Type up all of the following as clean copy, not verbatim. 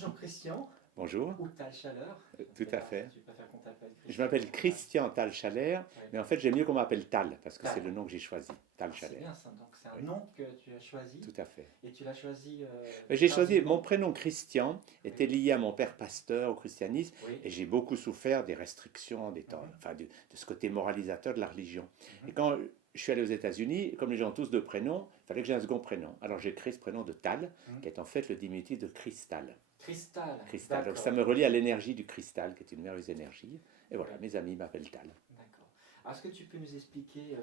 Bonjour Christian, Bonjour, ou Tal Chaleur. tout à fait. Tu préfères qu'on t'appelle Je Christian? m'appelle Christian Tal Chaler, Ouais. mais en fait j'aime mieux qu'on m'appelle Tal, parce que c'est Tal. le nom que j'ai choisi, Tal Ah, c'est Chaler. bien ça, donc c'est un Oui, nom que tu as choisi tout à fait. et tu l'as choisi J'ai choisi, mon tardivement. prénom Christian était Oui, lié à mon père pasteur au christianisme, oui. et j'ai beaucoup souffert des restrictions, Mhm, enfin, de ce côté moralisateur de la religion. Et mhm. quand je suis allé aux États-Unis, comme les gens ont tous deux prénoms, il fallait que j'ai un second prénom. Alors j'ai créé ce prénom de Tal, Mhm. qui est en fait le diminutif de cristal. Cristal, Cristal. Donc ça d'accord. me relie à l'énergie du cristal, qui est une merveilleuse énergie. Et Oui, voilà, mes amis m'appellent Tal. d'accord. Alors, est-ce que tu peux nous expliquer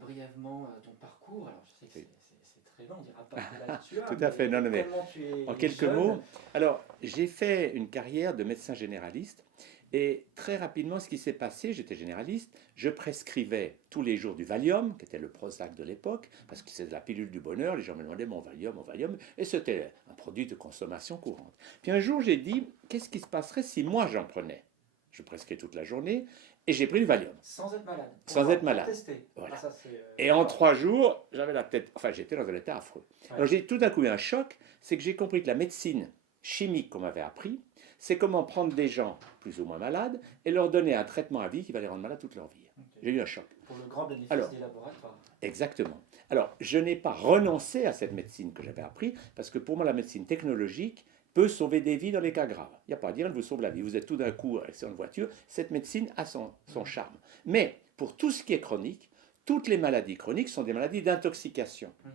brièvement ton parcours? Alors, je sais que Oui. c'est très long, on dira pas quel âge tu as, Tout à fait, non, mais non, mais comment tu en es quelques jeune? mots, alors j'ai fait une carrière de médecin généraliste et très rapidement ce qui s'est passé, j'étais généraliste, je prescrivais tous les jours du Valium, qui était le Prozac de l'époque, parce que c'était la pilule du bonheur, les gens me demandaient mon Valium, et c'était un produit de consommation courante. Puis un jour j'ai dit, qu'est-ce qui se passerait si moi j'en prenais? Je prescris toute la journée et j'ai pris le Valium, Sans être malade, pour sans voir, être pour malade. tester. Ah, Voilà. ça c'est Et en fort. 3 jours, j'avais la tête, enfin j'étais dans un état affreux. Ouais. Alors j'ai tout d'un coup eu un choc, c'est que j'ai compris que la médecine chimique qu'on m'avait appris, c'est comment prendre des gens plus ou moins malades et leur donner un traitement à vie qui va les rendre malades toute leur vie. Ok. J'ai eu un choc. Pour le grand bénéfice Alors, des laboratoires. exactement. Alors, je n'ai pas renoncé à cette médecine que j'avais appris, parce que pour moi, la médecine technologique peut sauver des vies dans les cas graves. Il n'y a pas à dire, elle vous sauve la vie. Vous êtes tout d'un coup sur une voiture, cette médecine a son charme. Mais pour tout ce qui est chronique, toutes les maladies chroniques sont des maladies d'intoxication. Mhm.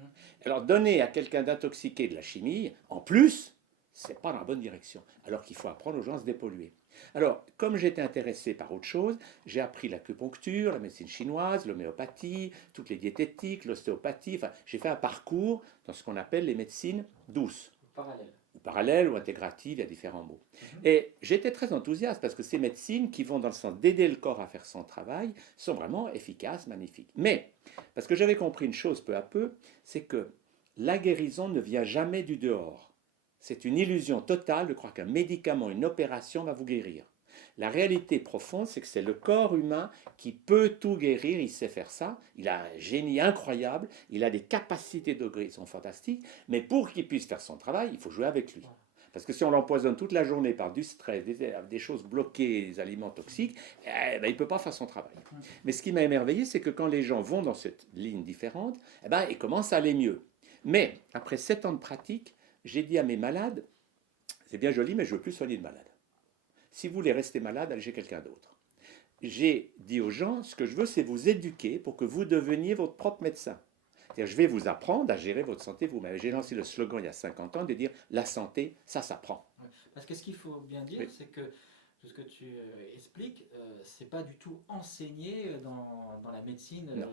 Alors, donner à quelqu'un d'intoxiqué de la chimie, en plus, c'est pas dans la bonne direction. Alors qu'il faut apprendre aux gens à se dépolluer. Alors, comme j'étais intéressé par autre chose, j'ai appris l'acupuncture, la médecine chinoise, l'homéopathie, toutes les diététiques, l'ostéopathie. Enfin, j'ai fait un parcours dans ce qu'on appelle les médecines douces, Parallèle. ou parallèles, ou intégratives, il y a différents mots. Mhm. Et j'étais très enthousiaste parce que ces médecines qui vont dans le sens d'aider le corps à faire son travail sont vraiment efficaces, magnifiques. Mais, parce que j'avais compris une chose peu à peu, c'est que la guérison ne vient jamais du dehors. C'est une illusion totale de croire qu'un médicament, une opération va vous guérir. La réalité profonde, c'est que c'est le corps humain qui peut tout guérir, il sait faire ça, il a un génie incroyable, il a des capacités de guérison fantastiques, mais pour qu'il puisse faire son travail, il faut jouer avec lui. Voilà. Parce que si on l'empoisonne toute la journée par du stress, des choses bloquées, des aliments toxiques, il ne peut pas faire son travail. Mhm. Mais ce qui m'a émerveillé, c'est que quand les gens vont dans cette ligne différente, ils commencent à aller mieux. Mais après 7 ans de pratique, j'ai dit à mes malades, c'est bien joli, mais je ne veux plus soigner de malades. Si vous voulez rester malade, allez chez quelqu'un d'autre. J'ai dit aux gens, ce que je veux, c'est vous éduquer pour que vous deveniez votre propre médecin. C'est-à-dire, je vais vous apprendre à gérer votre santé vous-même. J'ai lancé le slogan il y a 50 ans de dire, la santé, ça s'apprend. Ouais. Parce que ce qu'il faut bien dire, Oui. c'est que tout ce que tu expliques, c'est pas du tout enseigné dans la médecine Non.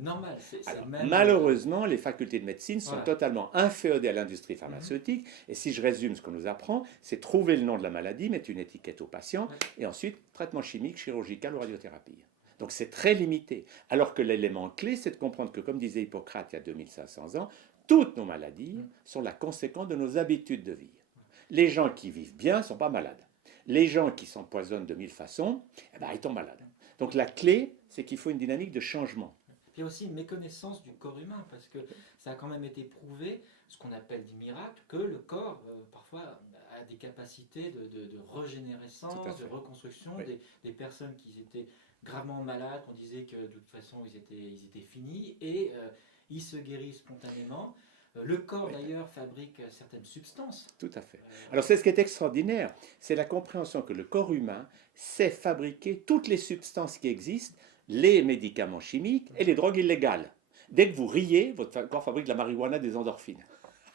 normale. C'est Alors, même. malheureusement, les facultés de médecine sont Voilà. totalement inféodées à l'industrie Mhm. pharmaceutique. Et si je résume ce qu'on nous apprend, c'est trouver le nom de la maladie, mettre une étiquette au patient, Ouais. et ensuite traitement chimique, chirurgical ou radiothérapie. Donc c'est très limité. Alors que l'élément clé, c'est de comprendre que, comme disait Hippocrate il y a 2500 ans, toutes nos maladies Mhm. sont la conséquence de nos habitudes de vie. Les gens qui vivent bien ne sont pas malades. Les gens qui s'empoisonnent de mille façons, ils tombent malades. Donc la clé, c'est qu'il faut une dynamique de changement. Puis il y a aussi une méconnaissance du corps humain, parce que ça a quand même été prouvé, ce qu'on appelle des miracles, que le corps, parfois, a des capacités de Tout à régénérescence, de fait. reconstruction. Oui. Des personnes qui étaient gravement malades, on disait que de toute façon, ils étaient finis, et ils se guérissent spontanément. Le corps, Oui. d'ailleurs, fabrique certaines substances. Tout à fait. Euh, Alors c'est ce qui est extraordinaire, c'est la compréhension que le corps humain sait fabriquer toutes les substances qui existent, les médicaments chimiques et les drogues illégales. Dès que vous riez, votre corps fabrique de la marijuana, des endorphines.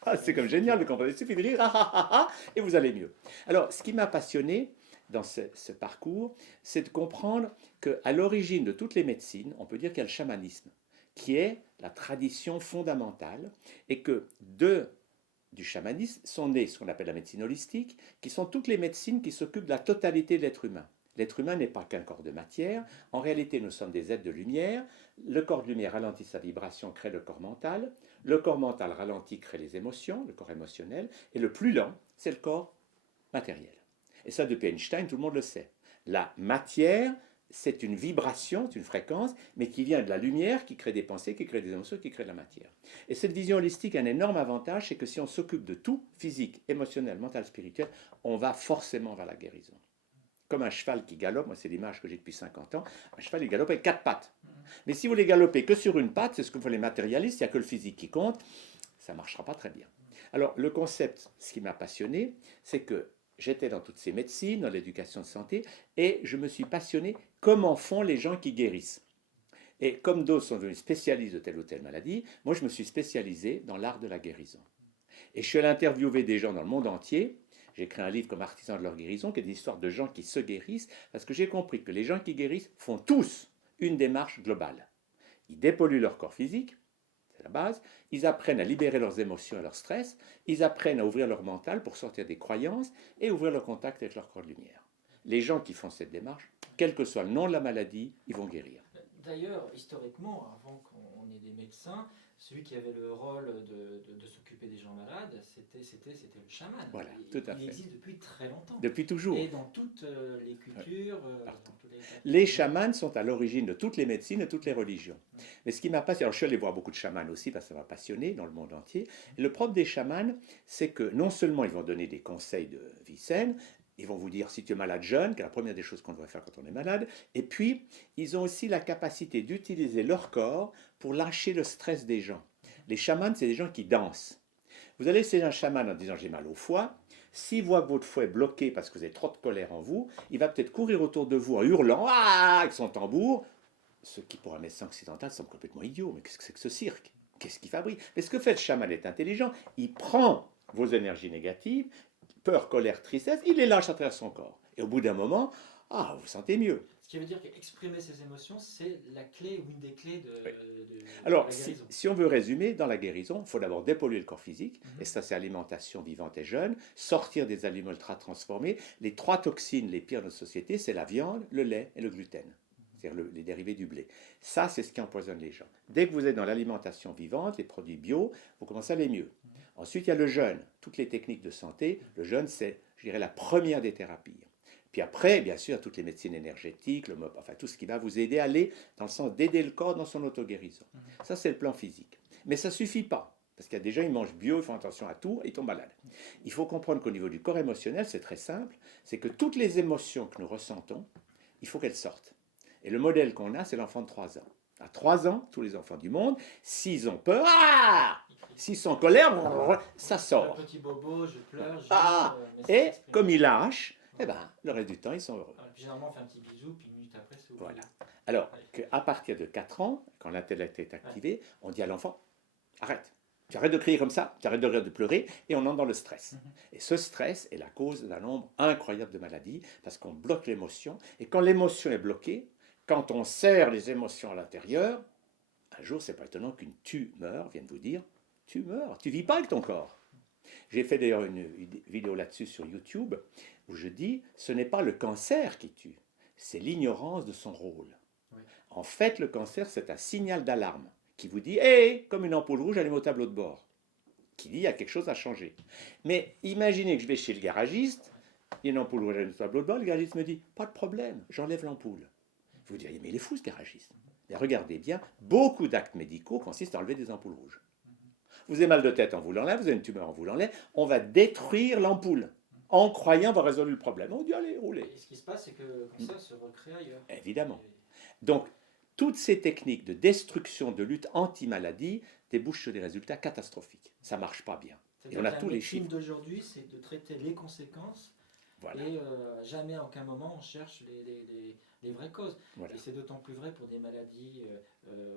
Ah, c'est comme génial de comprendre. Il suffit de rire, et vous allez mieux. Alors, ce qui m'a passionné dans ce parcours, c'est de comprendre qu'à l'origine de toutes les médecines, on peut dire qu'il y a le chamanisme, qui est la tradition fondamentale, et que du chamanisme sont nées ce qu'on appelle la médecine holistique, qui sont toutes les médecines qui s'occupent de la totalité de l'être humain. L'être humain n'est pas qu'un corps de matière, en réalité nous sommes des êtres de lumière, le corps de lumière ralentit sa vibration, crée le corps mental, le corps mental ralentit, crée les émotions, le corps émotionnel, et le plus lent, c'est le corps matériel. Et ça depuis Einstein, tout le monde le sait. La matière, c'est une vibration, c'est une fréquence, mais qui vient de la lumière, qui crée des pensées, qui crée des émotions, qui crée de la matière. Et cette vision holistique a un énorme avantage, c'est que si on s'occupe de tout, physique, émotionnel, mental, spirituel, on va forcément vers la guérison. Comme un cheval qui galope, moi c'est l'image que j'ai depuis 50 ans, un cheval il galope avec 4 pattes. Mais si vous les galopez que sur une patte, c'est ce que font les matérialistes, il n'y a que le physique qui compte, ça ne marchera pas très bien. Alors le concept, ce qui m'a passionné, c'est que j'étais dans toutes ces médecines, dans l'éducation de santé, et je me suis passionné comment font les gens qui guérissent. Et comme d'autres sont devenus spécialistes de telle ou telle maladie, moi je me suis spécialisé dans l'art de la guérison. Et je suis allé interviewer des gens dans le monde entier. J'ai écrit un livre comme Artisan de leur guérison, qui est des histoires de gens qui se guérissent, parce que j'ai compris que les gens qui guérissent font tous une démarche globale. Ils dépolluent leur corps physique, c'est la base, ils apprennent à libérer leurs émotions et leur stress, ils apprennent à ouvrir leur mental pour sortir des croyances et ouvrir leur contact avec leur corps de lumière. Les gens qui font cette démarche, quel que soit le nom de la maladie, ils vont guérir. D'ailleurs, historiquement, avant qu'on ait des médecins, celui qui avait le rôle de s'occuper des gens malades, c'était le chaman. Voilà, tout à fait. Il existe depuis très longtemps. Depuis toujours. Et dans toutes les cultures. Les chamans sont à l'origine de toutes les médecines, de toutes les religions. Mais ce qui m'a passionné, alors je suis allé voir beaucoup de chamans aussi parce que ça m'a passionné dans le monde entier. Et le propre des chamans, c'est que non seulement ils vont donner des conseils de vie saine, ils vont vous dire si tu es malade jeune, qui est la première des choses qu'on doit faire quand on est malade. Et puis, ils ont aussi la capacité d'utiliser leur corps pour lâcher le stress des gens. Les chamans, c'est des gens qui dansent. Vous allez chez un chaman en disant j'ai mal au foie. S'il voit que votre foie est bloqué parce que vous avez trop de colère en vous, il va peut-être courir autour de vous en hurlant avec son tambour. Ce qui, pour un médecin occidental, semble complètement idiot. Mais qu'est-ce que c'est que ce cirque? Qu'est-ce qu'il fabrique? Mais ce que fait le chaman est intelligent. Il prend vos énergies négatives, peur, colère, tristesse, il les lâche à travers son corps. Et au bout d'un moment, vous vous sentez mieux. Ce qui veut dire qu'exprimer ses émotions, c'est la clé ou une des clés de Alors, la guérison. si on veut résumer, dans la guérison, il faut d'abord dépolluer le corps physique, et ça c'est alimentation vivante et jeune, sortir des aliments ultra transformés. Les 3 toxines les pires de notre société, c'est la viande, le lait et le gluten, c'est-à-dire les dérivés du blé. Ça, c'est ce qui empoisonne les gens. Dès que vous êtes dans l'alimentation vivante, les produits bio, vous commencez à aller mieux. Ensuite, il y a le jeûne. Toutes les techniques de santé, le jeûne, c'est, je dirais, la première des thérapies. Puis après, bien sûr, toutes les médecines énergétiques, le MOP, enfin tout ce qui va vous aider à aller dans le sens d'aider le corps dans son auto-guérison. Ça, c'est le plan physique. Mais ça ne suffit pas. Parce qu'il y a des gens, ils mangent bio, ils font attention à tout, et ils tombent malades. Il faut comprendre qu'au niveau du corps émotionnel, c'est très simple, c'est que toutes les émotions que nous ressentons, il faut qu'elles sortent. Et le modèle qu'on a, c'est l'enfant de 3 ans. À 3 ans, tous les enfants du monde, s'ils ont peur, s'ils sont en colère, ça sort. Le petit bobo, je pleure, et comme ils lâchent, le reste du temps, ils sont heureux. Généralement, on fait un petit bisou, puis une minute après, c'est oublié. Voilà. Alors qu'à partir de 4 ans, quand l'intellect est activé, on dit à l'enfant, arrête. Tu arrêtes de crier comme ça, tu arrêtes de rire, de pleurer, et on entre dans le stress. Et ce stress est la cause d'un nombre incroyable de maladies, parce qu'on bloque l'émotion. Et quand l'émotion est bloquée, quand on serre les émotions à l'intérieur, un jour, c'est pas étonnant qu'une tumeur vienne vous dire, tu meurs, tu vis pas avec ton corps. J'ai fait d'ailleurs une vidéo là-dessus sur YouTube, où je dis, ce n'est pas le cancer qui tue, c'est l'ignorance de son rôle. Oui. En fait, le cancer, c'est un signal d'alarme qui vous dit, comme une ampoule rouge, allez au tableau de bord, qui dit, il y a quelque chose à changer. Mais imaginez que je vais chez le garagiste, il y a une ampoule rouge, allez au tableau de bord, le garagiste me dit, pas de problème, j'enlève l'ampoule. Vous diriez, mais il est fou ce garagiste. Mais regardez bien, beaucoup d'actes médicaux consistent à enlever des ampoules rouges. Vous avez mal de tête, on vous l'enlève, vous avez une tumeur, on vous l'enlève, on va détruire l'ampoule. En croyant avoir résolu le problème. On dit, allez, roulez. Et ce qui se passe, c'est que le cancer se recrée ailleurs. Évidemment. Donc, toutes ces techniques de destruction, de lutte anti-maladie débouchent sur des résultats catastrophiques. Ça ne marche pas bien. Et on a tous les chiffres. D'aujourd'hui, c'est de traiter les conséquences. Voilà. Et jamais à aucun moment on cherche les vraies causes. Voilà. Et c'est d'autant plus vrai pour des maladies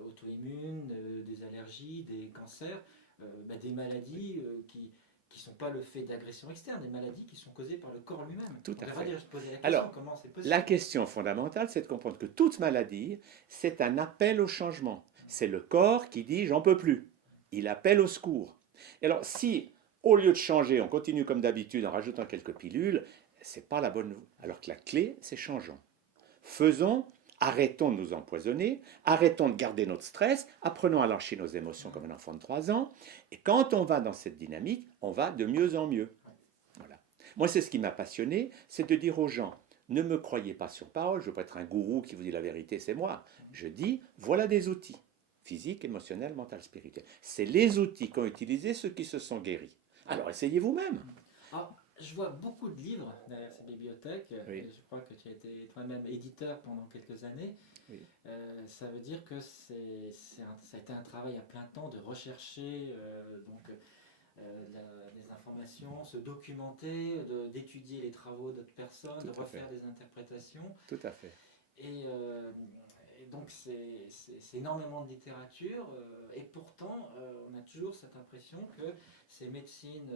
auto-immunes, des allergies, des cancers, des maladies qui ne sont pas le fait d'agressions externes, des maladies qui sont causées par le corps lui-même. Tout à fait. Dire, se poser la question, alors, comment c'est possible. La question fondamentale, c'est de comprendre que toute maladie, c'est un appel au changement. C'est le corps qui dit « j'en peux plus ». Il appelle au secours. Et alors, si, au lieu de changer, on continue comme d'habitude en rajoutant quelques pilules, c'est pas la bonne nouvelle. Alors que la clé, c'est changeons. Faisons, arrêtons de nous empoisonner, arrêtons de garder notre stress, apprenons à lâcher nos émotions comme un enfant de 3 ans, et quand on va dans cette dynamique, on va de mieux en mieux. Voilà. Moi, c'est ce qui m'a passionné, c'est de dire aux gens, ne me croyez pas sur parole, je ne veux pas être un gourou qui vous dit la vérité, c'est moi. Je dis, voilà des outils, physiques, émotionnels, mentaux, spirituels. C'est les outils qu'ont utilisés ceux qui se sont guéris. Alors essayez vous-même. Alors, je vois beaucoup de livres derrière cette bibliothèque. Oui. Je crois que tu as été toi-même éditeur pendant quelques années. Oui. Ça veut dire que ça a été un travail à plein temps de rechercher des informations, se documenter, d'étudier les travaux d'autres personnes, de refaire des interprétations. Tout à fait. Et donc c'est énormément de littérature et pourtant on a toujours cette impression que ces médecines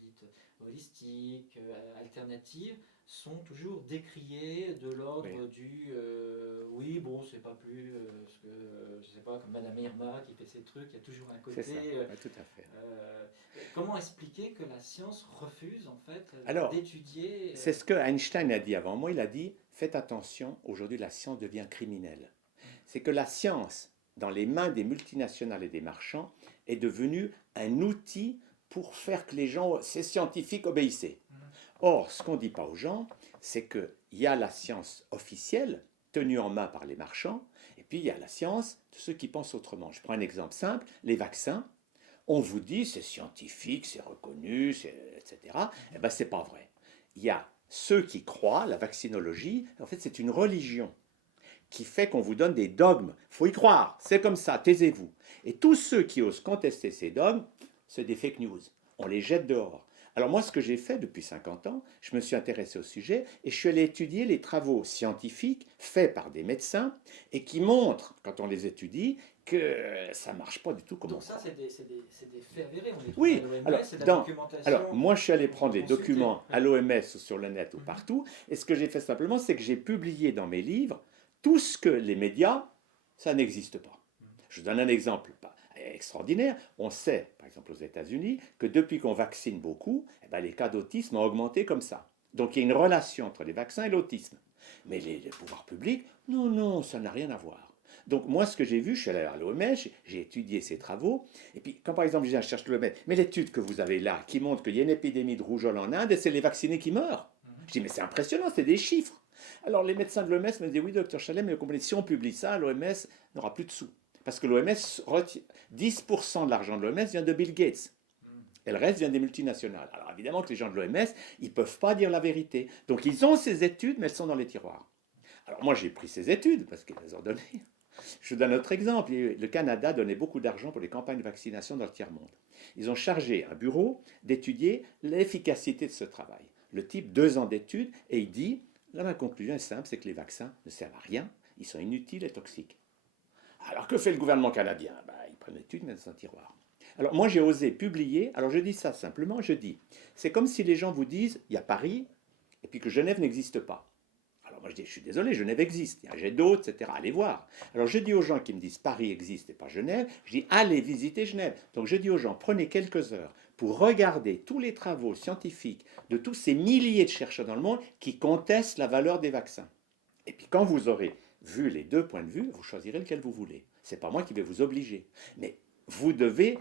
dites holistiques, alternatives sont toujours décriées de l'ordre du oui bon c'est pas plus ce que je sais pas comme Madame Irma qui fait ses trucs, il y a toujours un côté c'est ça. Tout à fait. Comment expliquer que la science refuse en fait d'étudier c'est ce que Einstein a dit avant moi, il a dit faites attention, aujourd'hui la science devient criminelle. C'est que la science, dans les mains des multinationales et des marchands, est devenue un outil pour faire que les gens, ces scientifiques, obéissaient. Or, ce qu'on ne dit pas aux gens, c'est qu'il y a la science officielle, tenue en main par les marchands, et puis il y a la science de ceux qui pensent autrement. Je prends un exemple simple, les vaccins, on vous dit c'est scientifique, c'est reconnu, etc. Eh bien, ce n'est pas vrai. Il y a ceux qui croient, la vaccinologie, en fait, c'est une religion qui fait qu'on vous donne des dogmes. Il faut y croire, c'est comme ça, taisez-vous. Et tous ceux qui osent contester ces dogmes, c'est des fake news. On les jette dehors. Alors moi, ce que j'ai fait depuis 50 ans, je me suis intéressé au sujet et je suis allé étudier les travaux scientifiques faits par des médecins et qui montrent, quand on les étudie, que ça ne marche pas du tout comme donc ça, c'est des faits avérés. On les trouve oui, à l'OMS, alors, c'est de la documentation. alors moi je suis allé prendre les documents à l'OMS ou sur le net ou partout, et ce que j'ai fait simplement, c'est que j'ai publié dans mes livres tout ce que les médias, ça n'existe pas. Je vous donne un exemple extraordinaire. On sait, par exemple aux États-Unis, que depuis qu'on vaccine beaucoup, eh ben, les cas d'autisme ont augmenté comme ça. Donc il y a une relation entre les vaccins et l'autisme. Mais les pouvoirs publics, non, ça n'a rien à voir. Donc moi, ce que j'ai vu, je suis allé à l'OMS, j'ai étudié ces travaux, et puis quand par exemple je cherche l'OMS, mais l'étude que vous avez là, qui montre qu'il y a une épidémie de rougeole en Inde, et c'est les vaccinés qui meurent. Je dis, mais c'est impressionnant, c'est des chiffres. Alors les médecins de l'OMS me disent, oui, docteur Chalem, mais comprenez, si on publie ça, l'OMS n'aura plus de sous. Parce que l'OMS, 10% de l'argent de l'OMS vient de Bill Gates. Et le reste vient des multinationales. Alors évidemment que les gens de l'OMS, ils ne peuvent pas dire la vérité. Donc ils ont ces études, mais elles sont dans les tiroirs. Alors moi, j'ai pris ces études, parce qu'ils les ont données. Je vous donne un autre exemple. Le Canada donnait beaucoup d'argent pour les campagnes de vaccination dans le tiers-monde. Ils ont chargé un bureau d'étudier l'efficacité de ce travail. Le type, 2 ans d'études, et il dit, là ma conclusion est simple, c'est que les vaccins ne servent à rien, ils sont inutiles et toxiques. Alors que fait le gouvernement canadien? Ils prennent l'étude, mettent dans un tiroir. Alors moi j'ai osé publier, alors je dis ça simplement, je dis, c'est comme si les gens vous disent, il y a Paris, et puis que Genève n'existe pas. Alors moi je dis, je suis désolé, Genève existe, il y a jet d'eau, etc., allez voir. Alors je dis aux gens qui me disent, Paris existe et pas Genève, je dis, allez visiter Genève. Donc je dis aux gens, prenez quelques heures pour regarder tous les travaux scientifiques de tous ces milliers de chercheurs dans le monde qui contestent la valeur des vaccins. Et puis quand vous aurez vu les 2 points de vue, vous choisirez lequel vous voulez. Ce n'est pas moi qui vais vous obliger. Mais vous devez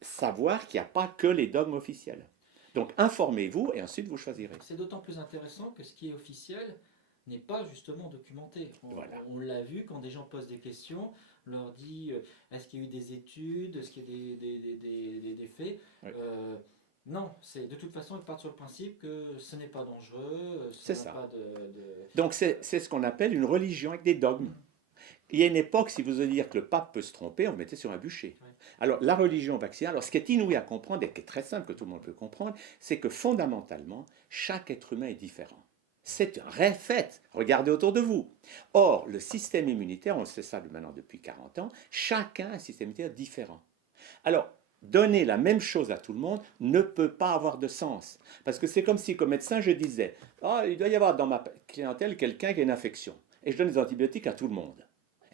savoir qu'il n'y a pas que les dogmes officiels. Donc informez-vous et ensuite vous choisirez. C'est d'autant plus intéressant que ce qui est officiel n'est pas justement documenté. On l'a vu quand des gens posent des questions, on leur dit est-ce qu'il y a eu des études, est-ce qu'il y a des faits non, de toute façon, ils partent sur le principe que ce n'est pas dangereux. C'est ça. Donc c'est ce qu'on appelle une religion avec des dogmes. Il y a une époque, si vous voulez dire que le pape peut se tromper, on le mettait sur un bûcher. Oui. Alors la religion vaccinale, alors ce qui est inouï à comprendre et qui est très simple, que tout le monde peut comprendre, c'est que fondamentalement, chaque être humain est différent. C'est un vrai fait. Regardez autour de vous. Or, le système immunitaire, on sait ça maintenant depuis 40 ans, chacun a un système immunitaire différent. Alors, donner la même chose à tout le monde ne peut pas avoir de sens. Parce que c'est comme si, comme médecin, je disais il doit y avoir dans ma clientèle quelqu'un qui a une infection. Et je donne des antibiotiques à tout le monde.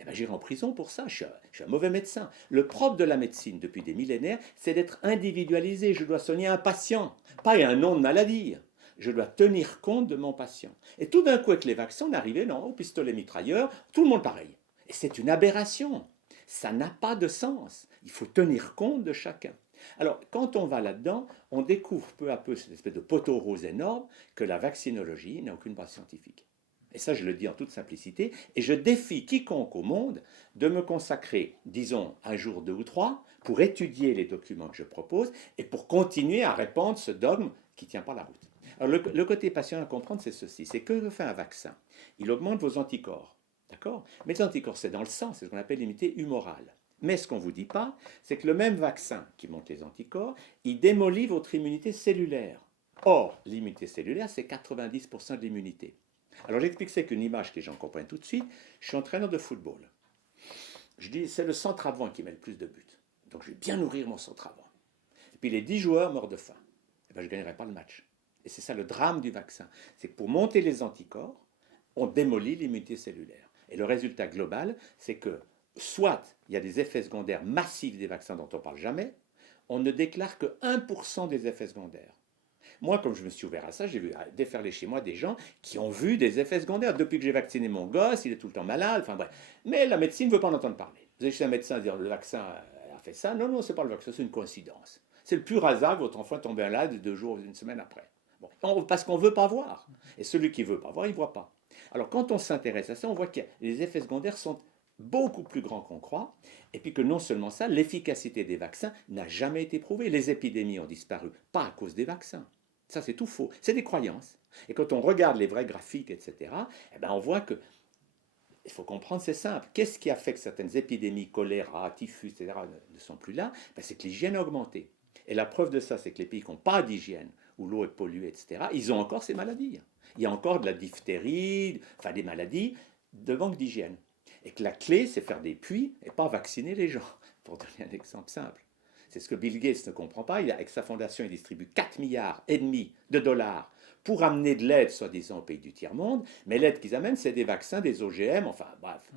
Eh bien, j'irai en prison pour ça. Je suis un mauvais médecin. Le propre de la médecine, depuis des millénaires, c'est d'être individualisé. Je dois soigner un patient, pas un nom de maladie. Je dois tenir compte de mon patient. Et tout d'un coup, avec les vaccins, on arrivait au pistolet mitrailleur, tout le monde pareil. Et c'est une aberration. Ça n'a pas de sens. Il faut tenir compte de chacun. Alors, quand on va là-dedans, on découvre peu à peu cette espèce de poteau rose énorme que la vaccinologie n'a aucune base scientifique. Et ça, je le dis en toute simplicité, et je défie quiconque au monde de me consacrer, disons, un jour, 2 ou 3, pour étudier les documents que je propose et pour continuer à répandre ce dogme qui ne tient pas la route. Alors, le côté passionnant à comprendre, c'est ceci, c'est que fait un vaccin? Il augmente vos anticorps, d'accord? Mais les anticorps, c'est dans le sang, c'est ce qu'on appelle l'immunité humorale. Mais ce qu'on ne vous dit pas, c'est que le même vaccin qui monte les anticorps, il démolit votre immunité cellulaire. Or, l'immunité cellulaire, c'est 90% de l'immunité. Alors j'explique ça avec une image que les gens comprennent tout de suite. Je suis entraîneur de football. Je dis, c'est le centre avant qui met le plus de buts. Donc je vais bien nourrir mon centre avant. Et puis les 10 joueurs meurent de faim. Et ben, je ne gagnerai pas le match. Et c'est ça le drame du vaccin. C'est que pour monter les anticorps, on démolit l'immunité cellulaire. Et le résultat global, c'est que soit il y a des effets secondaires massifs des vaccins dont on ne parle jamais, on ne déclare que 1% des effets secondaires. Moi, comme je me suis ouvert à ça, j'ai vu déferler chez moi des gens qui ont vu des effets secondaires. Depuis que j'ai vacciné mon gosse, il est tout le temps malade, enfin bref. Mais la médecine ne veut pas en entendre parler. Vous avez chez un médecin dire le vaccin a fait ça. Non, non, c'est pas le vaccin, c'est une coïncidence. C'est le pur hasard que votre enfant est tombé malade 2 jours, une semaine après. Bon, parce qu'on ne veut pas voir. Et celui qui ne veut pas voir, il ne voit pas. Alors quand on s'intéresse à ça, on voit que les effets secondaires sont beaucoup plus grands qu'on croit, et puis que non seulement ça, l'efficacité des vaccins n'a jamais été prouvée. Les épidémies ont disparu, pas à cause des vaccins. Ça, c'est tout faux. C'est des croyances. Et quand on regarde les vrais graphiques, etc., eh ben on voit que, il faut comprendre, c'est simple. Qu'est-ce qui a fait que certaines épidémies, choléra, typhus, etc., ne sont plus là? Ben, c'est que l'hygiène a augmenté. Et la preuve de ça, c'est que les pays qui n'ont pas d'hygiène, où l'eau est polluée, etc., ils ont encore ces maladies. Il y a encore de la diphtérie, enfin des maladies de manque d'hygiène. Et que la clé, c'est faire des puits et pas vacciner les gens, pour donner un exemple simple. C'est ce que Bill Gates ne comprend pas. Avec sa fondation, il distribue 4,5 milliards de dollars pour amener de l'aide, soi-disant, aux pays du tiers-monde. Mais l'aide qu'ils amènent, c'est des vaccins, des OGM, enfin bref.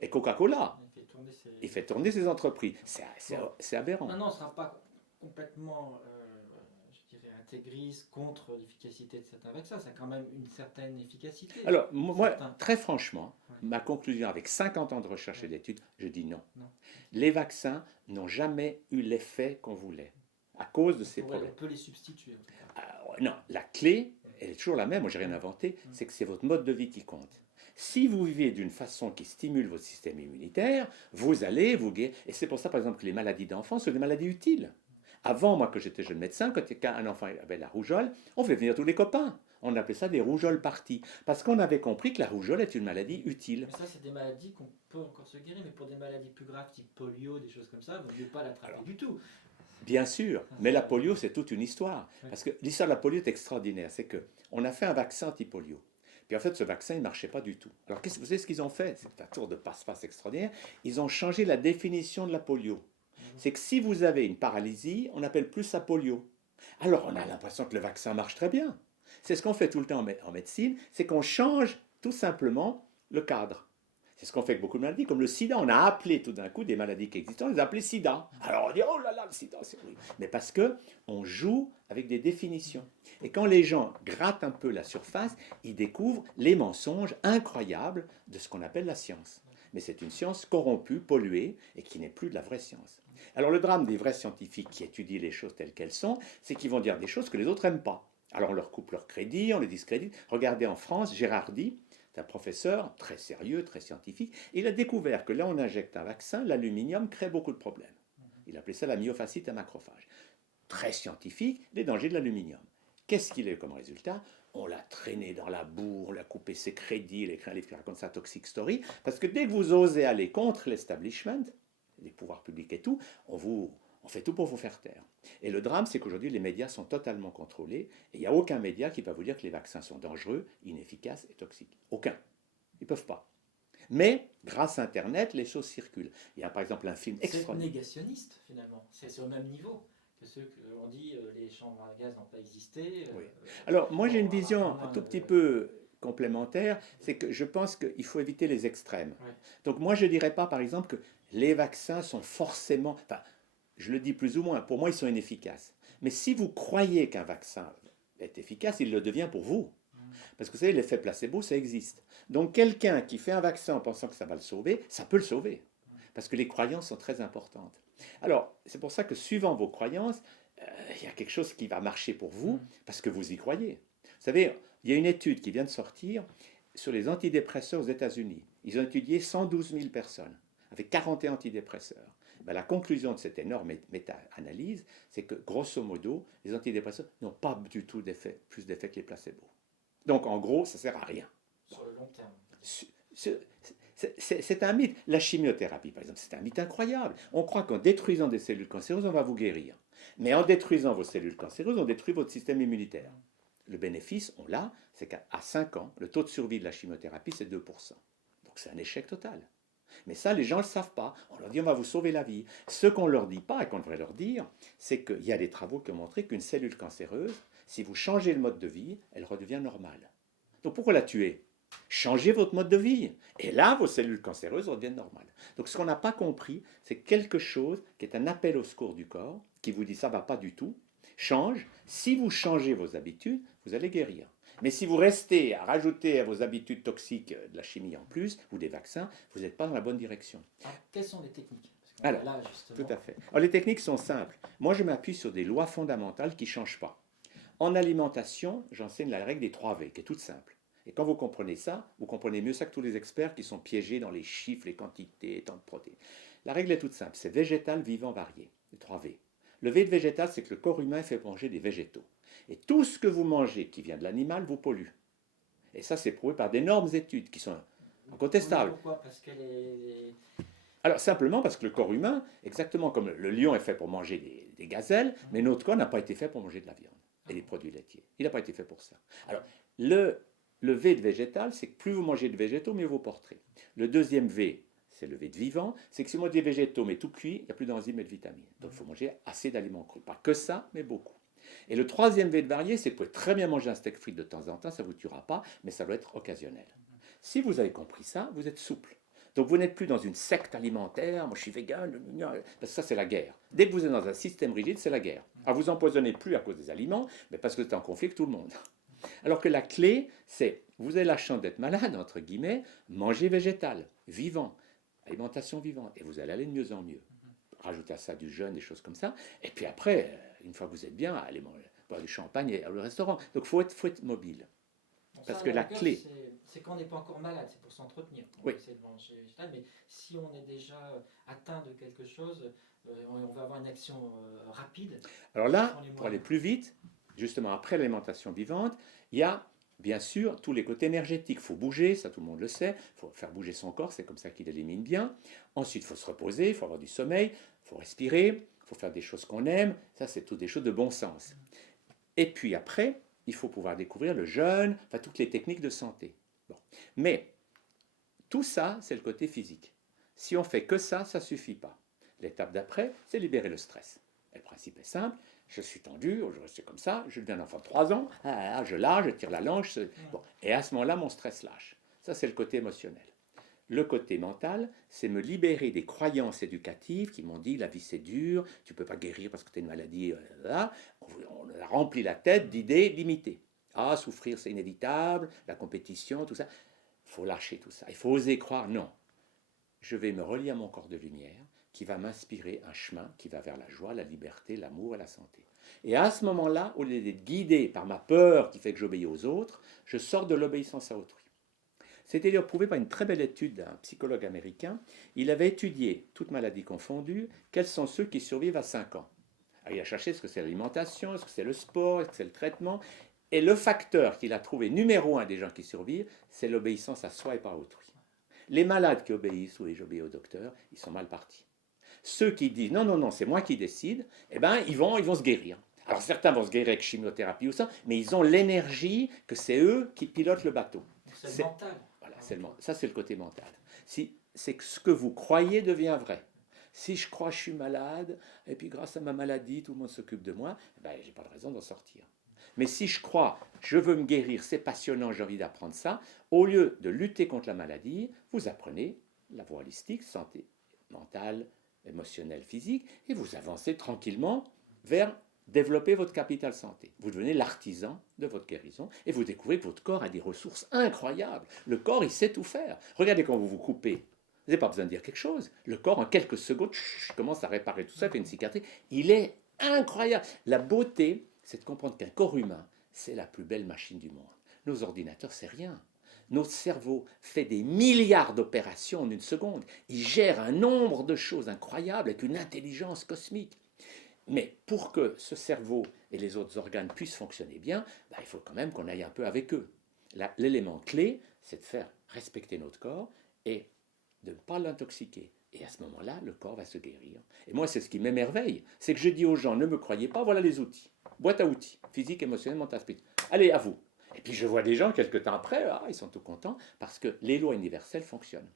Et Coca-Cola. Il fait tourner ses entreprises. C'est aberrant. Non, on ne sera pas complètement, je dirais, intégriste contre l'efficacité de certains vaccins. Ça a quand même une certaine efficacité. Alors, moi, très franchement, ma conclusion avec 50 ans de recherche et d'études, je dis non. Les vaccins n'ont jamais eu l'effet qu'on voulait à cause de ces problèmes. On peut les substituer. Non, la clé, elle est toujours la même, moi j'ai rien inventé, c'est que c'est votre mode de vie qui compte. Si vous vivez d'une façon qui stimule votre système immunitaire, vous allez vous guérir. Et c'est pour ça, par exemple, que les maladies d'enfants sont des maladies utiles. Avant, moi, que j'étais jeune médecin, quand un enfant avait la rougeole, on fait venir tous les copains. On appelait ça des rougeoles parties. Parce qu'on avait compris que la rougeole est une maladie utile. Mais ça, c'est des maladies qu'on peut encore se guérir, mais pour des maladies plus graves, type polio, des choses comme ça, il ne vaut mieux pas l'attraper du tout. Bien sûr, mais la polio, c'est toute une histoire. Parce que l'histoire de la polio est extraordinaire. C'est qu'on a fait un vaccin anti-polio. Puis en fait, ce vaccin, il ne marchait pas du tout. Alors, vous savez ce qu'ils ont fait? C'est un tour de passe-passe extraordinaire. Ils ont changé la définition de la polio. C'est que si vous avez une paralysie, on n'appelle plus ça polio. Alors, on a l'impression que le vaccin marche très bien. C'est ce qu'on fait tout le temps en médecine, c'est qu'on change tout simplement le cadre. C'est ce qu'on fait avec beaucoup de maladies, comme le sida. On a appelé tout d'un coup des maladies qui existent, on les a appelées sida. Alors on dit, oh là là, le sida, c'est horrible. Mais parce qu'on joue avec des définitions. Et quand les gens grattent un peu la surface, ils découvrent les mensonges incroyables de ce qu'on appelle la science. Mais c'est une science corrompue, polluée, et qui n'est plus de la vraie science. Alors le drame des vrais scientifiques qui étudient les choses telles qu'elles sont, c'est qu'ils vont dire des choses que les autres n'aiment pas. Alors on leur coupe leur crédit, on les discrédite. Regardez en France, Gérardi, c'est un professeur très sérieux, très scientifique. Il a découvert que là on injecte un vaccin, l'aluminium crée beaucoup de problèmes. Il appelait ça la myofascite à macrophage. Très scientifique, les dangers de l'aluminium. Qu'est-ce qu'il a eu comme résultat? On l'a traîné dans la boue, on l'a coupé ses crédits, il a écrit un livre qui raconte sa toxic story, parce que dès que vous osez aller contre l'establishment, les pouvoirs publics et tout, on fait tout pour vous faire taire. Et le drame, c'est qu'aujourd'hui, les médias sont totalement contrôlés, et il n'y a aucun média qui va vous dire que les vaccins sont dangereux, inefficaces et toxiques. Aucun. Ils ne peuvent pas. Mais, grâce à Internet, les choses circulent. Il y a par exemple un film extraordinaire. C'est négationniste, finalement. C'est au même niveau que ceux qu'on dit les chambres à gaz n'ont pas existé. Oui. Alors, moi, j'ai une vision un tout petit peu complémentaire, c'est que je pense qu'il faut éviter les extrêmes. Ouais. Donc, moi, je ne dirais pas, par exemple, que les vaccins sont forcément... Enfin, je le dis plus ou moins, pour moi, ils sont inefficaces. Mais si vous croyez qu'un vaccin est efficace, il le devient pour vous. Parce que vous savez, l'effet placebo, ça existe. Donc, quelqu'un qui fait un vaccin en pensant que ça va le sauver, ça peut le sauver. Parce que les croyances sont très importantes. Alors, c'est pour ça que suivant vos croyances, il y a quelque chose qui va marcher pour vous, parce que vous y croyez. Vous savez, il y a une étude qui vient de sortir sur les antidépresseurs aux États-Unis. Ils ont étudié 112 000 personnes avec 41 antidépresseurs. Ben, la conclusion de cette énorme méta-analyse, c'est que grosso modo, les antidépresseurs n'ont pas du tout plus d'effet que les placebos. Donc en gros, ça ne sert à rien. Sur le long terme. C'est un mythe. La chimiothérapie, par exemple, c'est un mythe incroyable. On croit qu'en détruisant des cellules cancéreuses, on va vous guérir. Mais en détruisant vos cellules cancéreuses, on détruit votre système immunitaire. Le bénéfice, on l'a, c'est qu'à 5 ans, le taux de survie de la chimiothérapie, c'est 2%. Donc c'est un échec total. Mais ça, les gens ne le savent pas. On leur dit, on va vous sauver la vie. Ce qu'on ne leur dit pas, et qu'on devrait leur dire, c'est qu'il y a des travaux qui ont montré qu'une cellule cancéreuse, si vous changez le mode de vie, elle redevient normale. Donc pourquoi la tuer? Changez votre mode de vie. Et là, vos cellules cancéreuses redeviennent normales. Donc ce qu'on n'a pas compris, c'est quelque chose qui est un appel au secours du corps, qui vous dit, ça ne va pas du tout, change. Si vous changez vos habitudes, vous allez guérir. Mais si vous restez à rajouter à vos habitudes toxiques de la chimie en plus, ou des vaccins, vous n'êtes pas dans la bonne direction. Alors, quelles sont les techniques? Alors, là, tout à fait. Alors, les techniques sont simples. Moi, je m'appuie sur des lois fondamentales qui ne changent pas. En alimentation, j'enseigne la règle des 3 V, qui est toute simple. Et quand vous comprenez ça, vous comprenez mieux ça que tous les experts qui sont piégés dans les chiffres, les quantités, tant de protéines. La règle est toute simple. C'est végétal, vivant, varié. Les 3 V. Le V de végétal, c'est que le corps humain fait manger des végétaux. Et tout ce que vous mangez qui vient de l'animal vous pollue. Et ça, c'est prouvé par d'énormes études qui sont incontestables. Pourquoi? Parce que Alors, simplement parce que le corps humain, exactement comme le lion est fait pour manger des gazelles, mais notre corps n'a pas été fait pour manger de la viande et des produits laitiers. Il n'a pas été fait pour ça. Alors, le V de végétal, c'est que plus vous mangez de végétaux, mieux vous porterez. Le deuxième V, c'est le V de vivant, c'est que si vous mangez des végétaux, mais tout cuit, il n'y a plus d'enzymes et de vitamines. Donc, il faut manger assez d'aliments crus. Pas que ça, mais beaucoup. Et le troisième V de varié, c'est que vous pouvez très bien manger un steak frit de temps en temps, ça ne vous tuera pas, mais ça doit être occasionnel. Si vous avez compris ça, vous êtes souple. Donc vous n'êtes plus dans une secte alimentaire, moi je suis vegan, parce que ça c'est la guerre. Dès que vous êtes dans un système rigide, c'est la guerre. Alors vous empoisonnez plus à cause des aliments, mais parce que vous êtes en conflit avec tout le monde. Alors que la clé, c'est, vous avez la chance d'être malade, entre guillemets, mangez végétal, vivant, alimentation vivante, et vous allez aller de mieux en mieux. Rajoutez à ça du jeûne, des choses comme ça, et puis après, une fois que vous êtes bien, allez boire du champagne et aller au restaurant. Donc il faut être mobile. Parce que la clé... C'est quand on n'est pas encore malade, c'est pour s'entretenir. Oui. Essaie de manger végétal, mais si on est déjà atteint de quelque chose, on va avoir une action rapide. Alors là, pour aller plus vite, justement après l'alimentation vivante, il y a bien sûr tous les côtés énergétiques. Il faut bouger, ça tout le monde le sait. Il faut faire bouger son corps, c'est comme ça qu'il élimine bien. Ensuite, il faut se reposer, il faut avoir du sommeil, il faut respirer, il faut faire des choses qu'on aime. Ça, c'est toutes des choses de bon sens. Et puis après, il faut pouvoir découvrir le jeûne, enfin toutes les techniques de santé. Bon. Mais tout ça, c'est le côté physique. Si on fait que ça ne suffit pas. L'étape d'après, c'est libérer le stress. Et le principe est simple. Je suis tendu, je reste comme ça, je deviens un enfant de 3 ans, je lâche, je tire la langue. Bon. Et à ce moment-là, mon stress lâche. Ça, c'est le côté émotionnel. Le côté mental, c'est me libérer des croyances éducatives qui m'ont dit la vie c'est dur, tu ne peux pas guérir parce que tu as une maladie. Là. On a rempli la tête d'idées limitées. Ah, souffrir c'est inévitable, la compétition, tout ça. Il faut lâcher tout ça. Il faut oser croire, non. Je vais me relier à mon corps de lumière qui va m'inspirer un chemin qui va vers la joie, la liberté, l'amour et la santé. Et à ce moment-là, au lieu d'être guidé par ma peur qui fait que j'obéis aux autres, je sors de l'obéissance à autrui. C'était d'ailleurs prouvé par une très belle étude d'un psychologue américain. Il avait étudié, toutes maladies confondues, quels sont ceux qui survivent à 5 ans. Alors, il a cherché ce que c'est l'alimentation, est-ce que c'est le sport, est-ce que c'est le traitement. Et le facteur qu'il a trouvé numéro 1 des gens qui survivent, c'est l'obéissance à soi et pas à autrui. Les malades qui obéissent, oui, j'obéis au docteur, ils sont mal partis. Ceux qui disent non, non, non, c'est moi qui décide, eh ben, ils vont se guérir. Alors certains vont se guérir avec chimiothérapie ou ça, mais ils ont l'énergie que c'est eux qui pilotent le bateau. C'est mental. Voilà, ça c'est le côté mental. C'est que ce que vous croyez devient vrai. Si je crois que je suis malade, et puis grâce à ma maladie, tout le monde s'occupe de moi, ben, je n'ai pas de raison d'en sortir. Mais si je crois, je veux me guérir, c'est passionnant, j'ai envie d'apprendre ça, au lieu de lutter contre la maladie, vous apprenez la voie holistique, santé mentale, émotionnelle, physique, et vous avancez tranquillement vers développer votre capital santé. Vous devenez l'artisan de votre guérison et vous découvrez que votre corps a des ressources incroyables. Le corps, il sait tout faire. Regardez quand vous vous coupez. Vous n'avez pas besoin de dire quelque chose. Le corps, en quelques secondes, commence à réparer tout ça, fait une cicatrice. Il est incroyable. La beauté, c'est de comprendre qu'un corps humain, c'est la plus belle machine du monde. Nos ordinateurs, c'est rien. Notre cerveau fait des milliards d'opérations en une seconde. Il gère un nombre de choses incroyables avec une intelligence cosmique. Mais pour que ce cerveau et les autres organes puissent fonctionner bien, il faut quand même qu'on aille un peu avec eux. L'élément clé, c'est de faire respecter notre corps et de ne pas l'intoxiquer. Et à ce moment-là, le corps va se guérir. Et moi, c'est ce qui m'émerveille. C'est que je dis aux gens, ne me croyez pas, voilà les outils. Boîte à outils, physique, émotionnel, mental, spirituel. Allez, à vous. Et puis je vois des gens, quelques temps après, ils sont tout contents, parce que les lois universelles fonctionnent.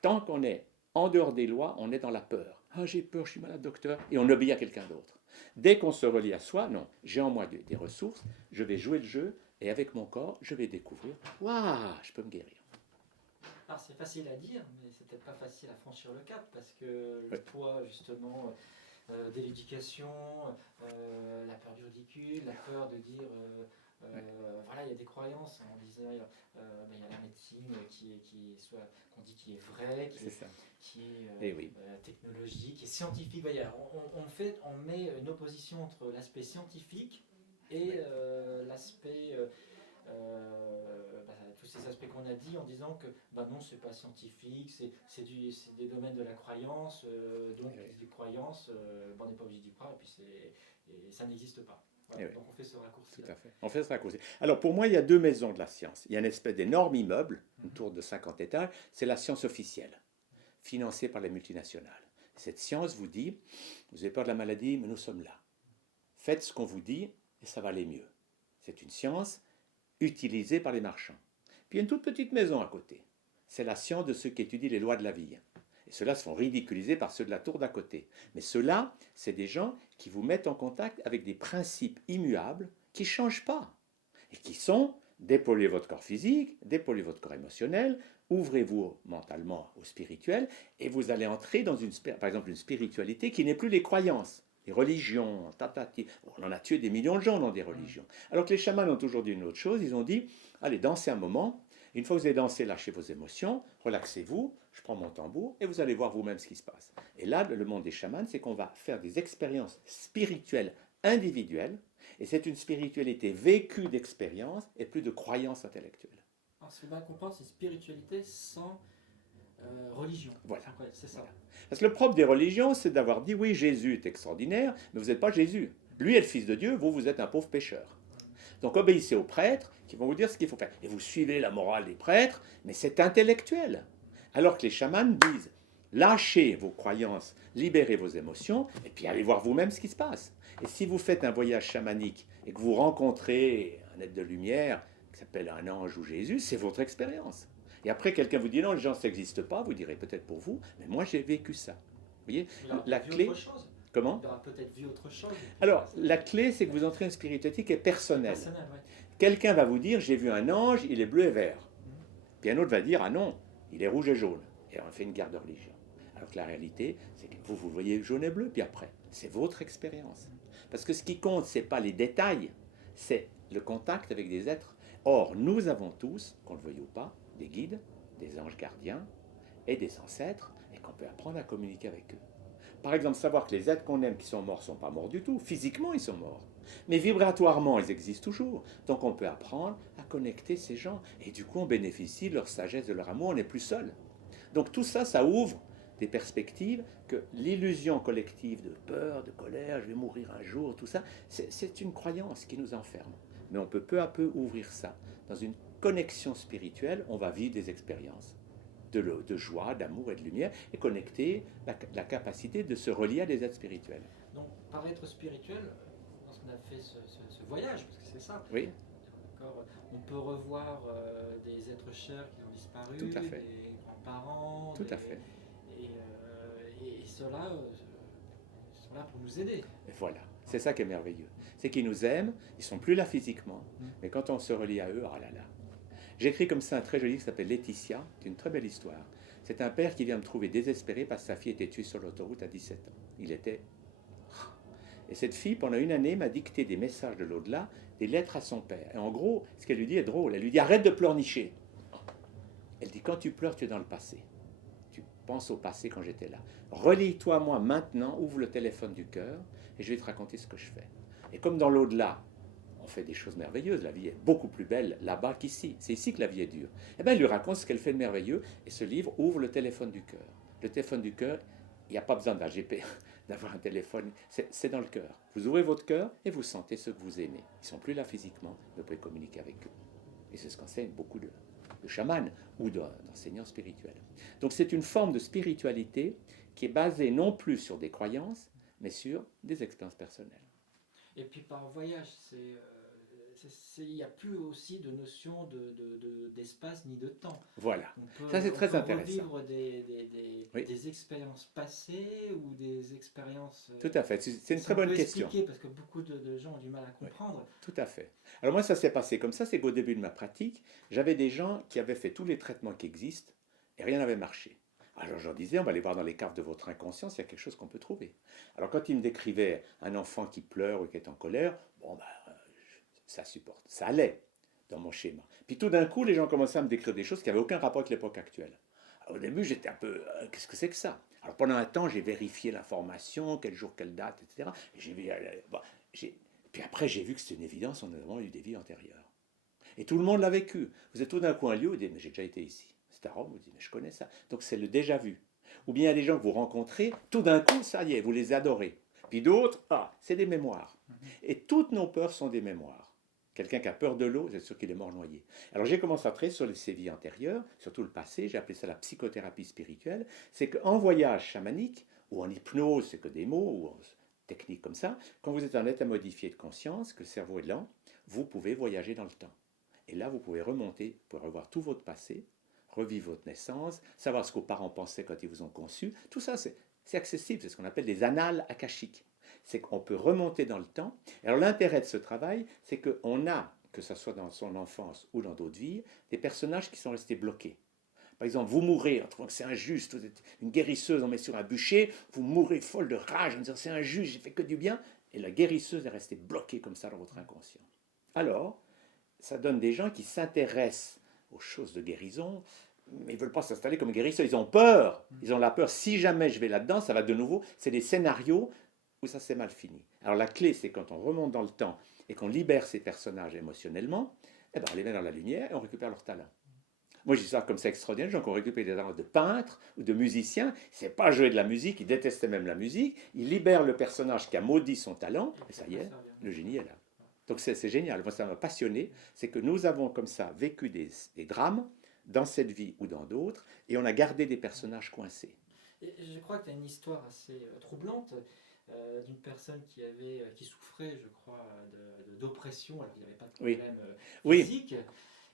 Tant qu'on est en dehors des lois, on est dans la peur. Ah, j'ai peur, je suis malade, docteur, et on obéit à quelqu'un d'autre. Dès qu'on se relie à soi, non, j'ai en moi des ressources, je vais jouer le jeu, et avec mon corps, je vais découvrir, waouh, je peux me guérir. Alors c'est facile à dire, mais c'est peut-être pas facile à franchir le cap, parce que le poids, justement, de l'éducation, la peur du ridicule, la peur de dire... voilà, il y a des croyances, on disait, il y a la médecine qu'on dit qui est vraie, qui est technologique, qui est scientifique. On met une opposition entre l'aspect scientifique et l'aspect, tous ces aspects qu'on a dit en disant que non, c'est pas scientifique, c'est des domaines de la croyance, donc des croyances, on n'est pas obligé d'y croire, et ça n'existe pas. Voilà, donc on fait ce raccourci. Tout à fait. On fait ce raccourci. Alors pour moi, il y a deux maisons de la science. Il y a une espèce d'énorme immeuble, une tour de 50 étages, c'est la science officielle, financée par les multinationales. Cette science vous dit, vous avez peur de la maladie, mais nous sommes là. Faites ce qu'on vous dit et ça va aller mieux. C'est une science utilisée par les marchands. Puis il y a une toute petite maison à côté. C'est la science de ceux qui étudient les lois de la vie. Et ceux-là se font ridiculiser par ceux de la tour d'à côté. Mais ceux-là, c'est des gens qui vous mettent en contact avec des principes immuables qui ne changent pas. Et qui sont dépolluer votre corps physique, dépolluer votre corps émotionnel, ouvrez-vous mentalement au spirituel, et vous allez entrer dans par exemple une spiritualité qui n'est plus les croyances, les religions, on en a tué des millions de gens dans des religions. Alors que les chamans ont toujours dit une autre chose, ils ont dit, allez, dansez un moment, une fois que vous avez dansé, lâchez vos émotions, relaxez-vous, je prends mon tambour, et vous allez voir vous-même ce qui se passe. Et là, le monde des chamans, c'est qu'on va faire des expériences spirituelles individuelles, et c'est une spiritualité vécue d'expérience et plus de croyances intellectuelles. Alors, ce que bien comprendre, c'est spiritualité sans religion. Voilà. C'est ça. Voilà. Parce que le propre des religions, c'est d'avoir dit, oui, Jésus est extraordinaire, mais vous n'êtes pas Jésus. Lui est le Fils de Dieu, vous êtes un pauvre pécheur. Donc obéissez aux prêtres qui vont vous dire ce qu'il faut faire. Et vous suivez la morale des prêtres, mais c'est intellectuel. Alors que les chamans disent, lâchez vos croyances, libérez vos émotions, et puis allez voir vous-même ce qui se passe. Et si vous faites un voyage chamanique et que vous rencontrez un être de lumière qui s'appelle un ange ou Jésus, c'est votre expérience. Et après, quelqu'un vous dit, non, les gens, ça n'existe pas, vous direz peut-être pour vous, mais moi j'ai vécu ça. Vous voyez, la clé... Comment ? Il aura peut-être vu autre chose. Alors, la clé, c'est que vous entrez dans une spiritualité qui est personnelle. Ouais. Quelqu'un va vous dire, j'ai vu un ange, il est bleu et vert. Puis un autre va dire, ah non, il est rouge et jaune. Et on fait une guerre de religion. Alors que la réalité, c'est que vous voyez jaune et bleu, puis après, c'est votre expérience. Parce que ce qui compte, ce n'est pas les détails, c'est le contact avec des êtres. Or, nous avons tous, qu'on le veuille ou pas, des guides, des anges gardiens et des ancêtres, et qu'on peut apprendre à communiquer avec eux. Par exemple, savoir que les êtres qu'on aime qui sont morts ne sont pas morts du tout. Physiquement, ils sont morts. Mais vibratoirement, ils existent toujours. Donc on peut apprendre à connecter ces gens. Et du coup, on bénéficie de leur sagesse, de leur amour. On n'est plus seul. Donc tout ça, ça ouvre des perspectives que l'illusion collective de peur, de colère, je vais mourir un jour, tout ça, c'est une croyance qui nous enferme. Mais on peut peu à peu ouvrir ça. Dans une connexion spirituelle, on va vivre des expériences de joie, d'amour et de lumière, et connecter la capacité de se relier à des êtres spirituels. Donc, par être spirituel, lorsqu'on a fait ce voyage, parce que c'est ça, oui. On peut revoir des êtres chers qui ont disparu, tout à fait. Des grands-parents, tout à fait. Et ceux-là sont là pour nous aider. Et voilà, c'est ça qui est merveilleux. C'est qu'ils nous aiment, ils ne sont plus là physiquement, mais quand on se relie à eux, oh là là. J'écris comme ça un très joli livre qui s'appelle Laetitia, c'est une très belle histoire. C'est un père qui vient me trouver désespéré parce que sa fille était tuée sur l'autoroute à 17 ans. Il était... Et cette fille, pendant une année, m'a dicté des messages de l'au-delà, des lettres à son père. Et en gros, ce qu'elle lui dit est drôle. Elle lui dit, arrête de pleurnicher. Elle dit, quand tu pleures, tu es dans le passé. pense au passé quand j'étais là. Relie-toi à moi maintenant, ouvre le téléphone du cœur, et je vais te raconter ce que je fais. Et comme dans l'au-delà, on fait des choses merveilleuses, la vie est beaucoup plus belle là-bas qu'ici. C'est ici que la vie est dure. Et bien, il lui raconte ce qu'elle fait de merveilleux, et ce livre ouvre le téléphone du cœur. Le téléphone du cœur, il n'y a pas besoin d'un GP, d'avoir un téléphone, c'est dans le cœur. Vous ouvrez votre cœur et vous sentez ceux que vous aimez. Ils ne sont plus là physiquement, mais vous pouvez communiquer avec eux. Et c'est ce qu'enseignent beaucoup de chamans ou d'enseignants spirituels. Donc c'est une forme de spiritualité qui est basée non plus sur des croyances, mais sur des expériences personnelles. Et puis par voyage, il n'y a plus aussi de notion d'espace ni de temps. Voilà, ça c'est très intéressant. On peut revivre des expériences passées ou des expériences... Tout à fait, c'est une très bonne question. Parce que beaucoup de gens ont du mal à comprendre. Oui, tout à fait. Alors moi ça s'est passé comme ça, c'est qu'au début de ma pratique, j'avais des gens qui avaient fait tous les traitements qui existent et rien n'avait marché. Alors je leur disais, on va aller voir dans les cartes de votre inconscient s'il y a quelque chose qu'on peut trouver. Alors quand ils me décrivaient un enfant qui pleure ou qui est en colère, ça supporte, ça allait dans mon schéma. Puis tout d'un coup, les gens commençaient à me décrire des choses qui n'avaient aucun rapport avec l'époque actuelle. Alors, au début, j'étais un peu, qu'est-ce que c'est que ça? Alors pendant un temps, j'ai vérifié l'information, quel jour, quelle date, etc. Et puis après, j'ai vu que c'était une évidence, on a vraiment eu des vies antérieures. Et tout le monde l'a vécu. Vous êtes tout d'un coup un lieu, vous dites, mais j'ai déjà été ici. C'est à Rome, vous dites, mais je connais ça. Donc c'est le déjà vu. Ou bien il y a des gens que vous rencontrez, tout d'un coup, ça y est, vous les adorez. Puis d'autres, c'est des mémoires. Et toutes nos peurs sont des mémoires. Quelqu'un qui a peur de l'eau, c'est sûr qu'il est mort noyé. Alors j'ai commencé à travailler sur ces vies antérieures, surtout le passé, j'ai appelé ça la psychothérapie spirituelle. C'est qu'en voyage chamanique, ou en hypnose, c'est que des mots, ou en technique comme ça, quand vous êtes en état modifié de conscience, que le cerveau est lent, vous pouvez voyager dans le temps. Et là, vous pouvez remonter, vous pouvez revoir tout votre passé, revivre votre naissance, savoir ce que vos parents pensaient quand ils vous ont conçu. Tout ça, c'est accessible, c'est ce qu'on appelle des annales akashiques. C'est qu'on peut remonter dans le temps. Alors l'intérêt de ce travail, c'est qu'on a, que ce soit dans son enfance ou dans d'autres vies, des personnages qui sont restés bloqués. Par exemple, vous mourrez en trouvant que c'est injuste, vous êtes une guérisseuse, on met sur un bûcher, vous mourrez folle de rage en disant c'est injuste, j'ai fait que du bien, et la guérisseuse est restée bloquée comme ça dans votre inconscient. Alors, ça donne des gens qui s'intéressent aux choses de guérison, mais ils ne veulent pas s'installer comme guérisseurs, ils ont peur, ils ont la peur, si jamais je vais là-dedans, ça va de nouveau, c'est des scénarios où ça s'est mal fini. Alors la clé, c'est quand on remonte dans le temps et qu'on libère ces personnages émotionnellement, on les met dans la lumière et on récupère leur talent. Moi, je dis ça comme c'est extraordinaire, les gens qui ont récupéré des talents de peintres ou de musiciens, c'est pas jouer de la musique, ils détestaient même la musique, ils libèrent le personnage qui a maudit son talent, et ça y est, le génie est là. Donc c'est génial, moi ça m'a passionné, c'est que nous avons comme ça vécu des drames dans cette vie ou dans d'autres, et on a gardé des personnages coincés. Et je crois que tu as une histoire assez troublante d'une personne qui souffrait, je crois, d'oppression, alors qu'il n'y avait pas de problème physique.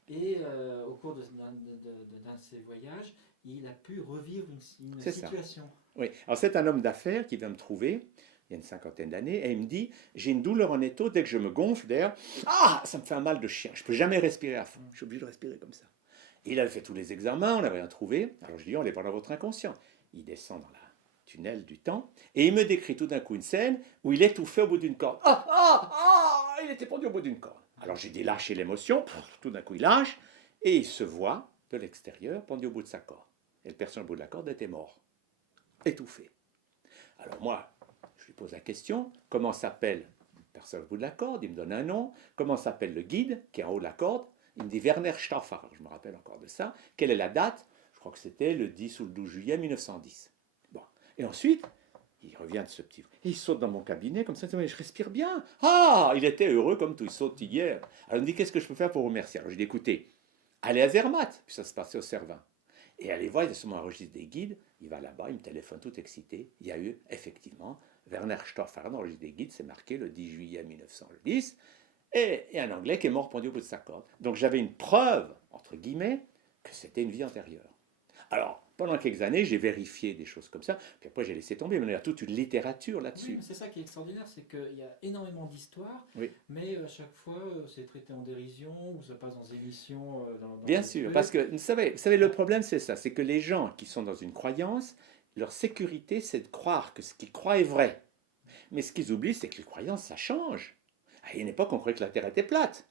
Et au cours d'un de ses voyages, il a pu revivre une situation. Oui, alors c'est un homme d'affaires qui vient me trouver, il y a une cinquantaine d'années, et il me dit, j'ai une douleur en étau, dès que je me gonfle d'air, ça me fait un mal de chien, je ne peux jamais respirer à fond, je suis obligé de respirer comme ça. Et il avait fait tous les examens, on n'avait rien trouvé, alors je lui dis, on n'est pas dans votre inconscient. Il descend dans la tunnel du temps, et il me décrit tout d'un coup une scène où il étouffait au bout d'une corde. Il était pendu au bout d'une corde. Alors j'ai dit lâcher l'émotion, tout d'un coup il lâche, et il se voit de l'extérieur pendu au bout de sa corde. Et le personnage au bout de la corde était mort, étouffé. Alors moi, je lui pose la question, comment s'appelle le personnage au bout de la corde? Il me donne un nom. Comment s'appelle le guide qui est en haut de la corde? Il me dit Werner Stauffer, je me rappelle encore de ça. Quelle est la date? Je crois que c'était le 10 ou le 12 juillet 1910. Bon. Et ensuite, il revient de ce petit... Il saute dans mon cabinet comme ça, je respire bien. Il était heureux comme tout, il saute hier. Alors il me dit, qu'est-ce que je peux faire pour vous remercier? Alors je lui dis, écoutez, allez à Zermatt, puis ça se passait au Cervin. Et allez voir, il y a sûrement un registre des guides, il va là-bas, il me téléphone tout excité. Il y a eu, effectivement, Werner Stauffer dans le registre des guides, c'est marqué le 10 juillet 1910, et un Anglais qui est mort pendu au bout de sa corde. Donc j'avais une preuve, entre guillemets, que c'était une vie antérieure. Alors, pendant quelques années, j'ai vérifié des choses comme ça, puis après j'ai laissé tomber, mais il y a toute une littérature là-dessus. Oui, c'est ça qui est extraordinaire, c'est qu'il y a énormément d'histoires, mais à chaque fois c'est traité en dérision, ou ça passe dans des émissions. Bien sûr, parce que vous savez, le problème c'est ça, c'est que les gens qui sont dans une croyance, leur sécurité c'est de croire que ce qu'ils croient est vrai. Mais ce qu'ils oublient, c'est que les croyances, ça change. À une époque, on croyait que la Terre était plate.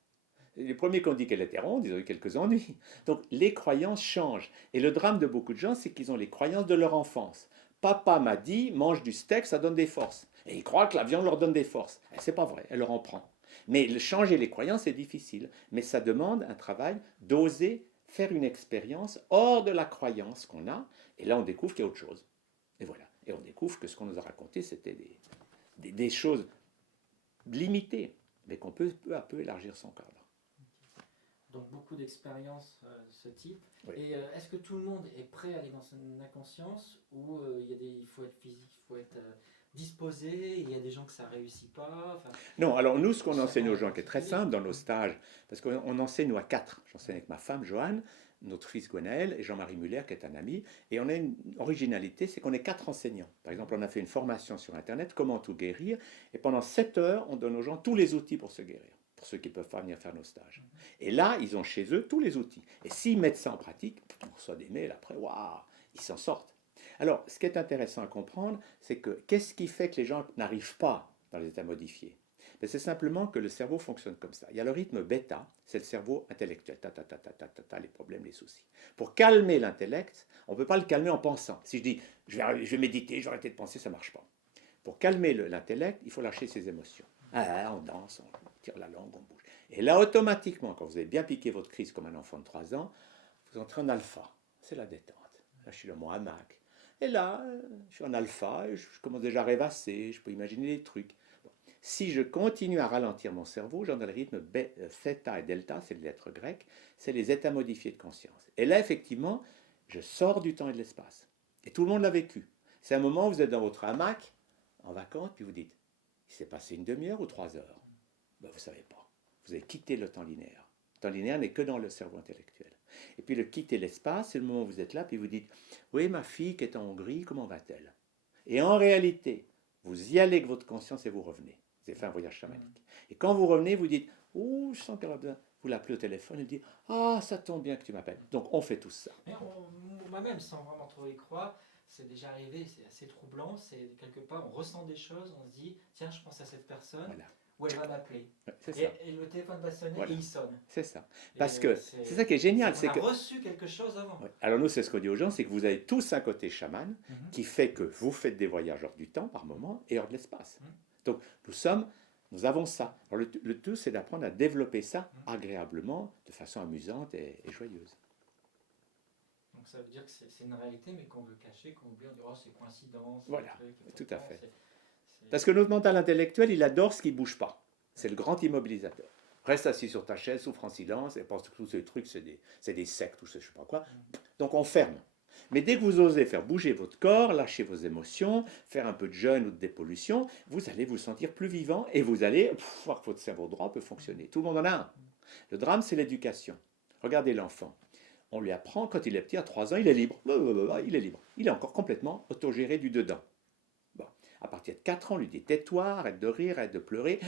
Les premiers qui ont dit qu'elle était ronde, ils ont eu quelques ennuis. Donc les croyances changent. Et le drame de beaucoup de gens, c'est qu'ils ont les croyances de leur enfance. Papa m'a dit, mange du steak, ça donne des forces. Et ils croient que la viande leur donne des forces. Et c'est pas vrai, elle leur en prend. Mais changer les croyances, c'est difficile. Mais ça demande un travail d'oser faire une expérience hors de la croyance qu'on a. Et là, on découvre qu'il y a autre chose. Et voilà. Et on découvre que ce qu'on nous a raconté, c'était des choses limitées, mais qu'on peut peu à peu élargir son cadre. Donc beaucoup d'expériences de ce type. Oui. Et est-ce que tout le monde est prêt à aller dans son inconscience ou il faut être physique, il faut être disposé, il y a des gens que ça ne réussit pas enfin, Non, alors nous, ce qu'on enseigne aux gens, qui est très simple dans nos stages, parce qu'on enseigne nous à 4. J'enseigne avec ma femme, Joanne, notre fils Gwenaël et Jean-Marie Muller, qui est un ami. Et on a une originalité, c'est qu'on est 4 enseignants. Par exemple, on a fait une formation sur Internet, comment tout guérir. Et pendant 7 heures, on donne aux gens tous les outils pour se guérir, pour ceux qui ne peuvent pas venir faire nos stages. Et là, ils ont chez eux tous les outils. Et s'ils mettent ça en pratique, on reçoit des mails après, waouh, ils s'en sortent. Alors, ce qui est intéressant à comprendre, c'est que qu'est-ce qui fait que les gens n'arrivent pas dans les états modifiés? C'est simplement que le cerveau fonctionne comme ça. Il y a le rythme bêta, c'est le cerveau intellectuel, les problèmes, les soucis. Pour calmer l'intellect, on ne peut pas le calmer en pensant. Si je dis, je vais méditer, je vais arrêter de penser, ça ne marche pas. Pour calmer l'intellect, il faut lâcher ses émotions. Ah, on danse, on tire la langue, on bouge. Et là, automatiquement, quand vous avez bien piqué votre crise comme un enfant de 3 ans, vous entrez en alpha. C'est la détente. Là, je suis dans mon hamac. Et là, je suis en alpha, et je commence déjà à rêvasser, je peux imaginer des trucs. Bon. Si je continue à ralentir mon cerveau, j'en ai le rythme theta et delta, c'est les lettres grecques, c'est les états modifiés de conscience. Et là, effectivement, je sors du temps et de l'espace. Et tout le monde l'a vécu. C'est un moment où vous êtes dans votre hamac, en vacances, puis vous dites, il s'est passé une demi-heure ou 3 heures? Ben, vous ne savez pas. Vous avez quitté le temps linéaire. Le temps linéaire n'est que dans le cerveau intellectuel. Et puis le quitter l'espace, c'est le moment où vous êtes là, puis vous dites, oui, ma fille qui est en Hongrie, comment va-t-elle? Et en réalité, vous y allez avec votre conscience et vous revenez. Vous avez fait un voyage chamanique. Et quand vous revenez, vous dites, oh, je sens qu'elle a besoin. Vous l'appelez au téléphone, elle dit, ah, ça tombe bien que tu m'appelles. Donc on fait tout ça. Mais moi-même, sans vraiment trop y croire, c'est déjà arrivé, c'est assez troublant, c'est quelque part, on ressent des choses, on se dit, tiens, je pense à cette personne. Voilà. Où elle va m'appeler. Et le téléphone va sonner et il sonne. C'est ça. Parce que c'est ça qui est génial. On a reçu quelque chose avant. Ouais. Alors nous, c'est ce qu'on dit aux gens, c'est que vous avez tous un côté chaman qui fait que vous faites des voyages hors du temps par moment et hors de l'espace. Donc nous avons ça. Alors, le tout, c'est d'apprendre à développer ça agréablement, de façon amusante et joyeuse. Donc ça veut dire que c'est une réalité, mais qu'on veut cacher, qu'on oublie, on dit, oh, c'est coïncidence. Voilà, tout à fait. C'est... Parce que notre mental intellectuel, il adore ce qui ne bouge pas. C'est le grand immobilisateur. Reste assis sur ta chaise, souffre en silence, et pense que tous ces trucs, c'est des sectes ou je ne sais pas quoi. Donc on ferme. Mais dès que vous osez faire bouger votre corps, lâcher vos émotions, faire un peu de jeûne ou de dépollution, vous allez vous sentir plus vivant et vous allez voir que votre cerveau droit peut fonctionner. Tout le monde en a un. Le drame, c'est l'éducation. Regardez l'enfant. On lui apprend, quand il est petit, à 3 ans, il est libre. Il est libre. Il est encore complètement autogéré du dedans. À partir de 4 ans, on lui dit tais-toi, arrête de rire, arrête de pleurer.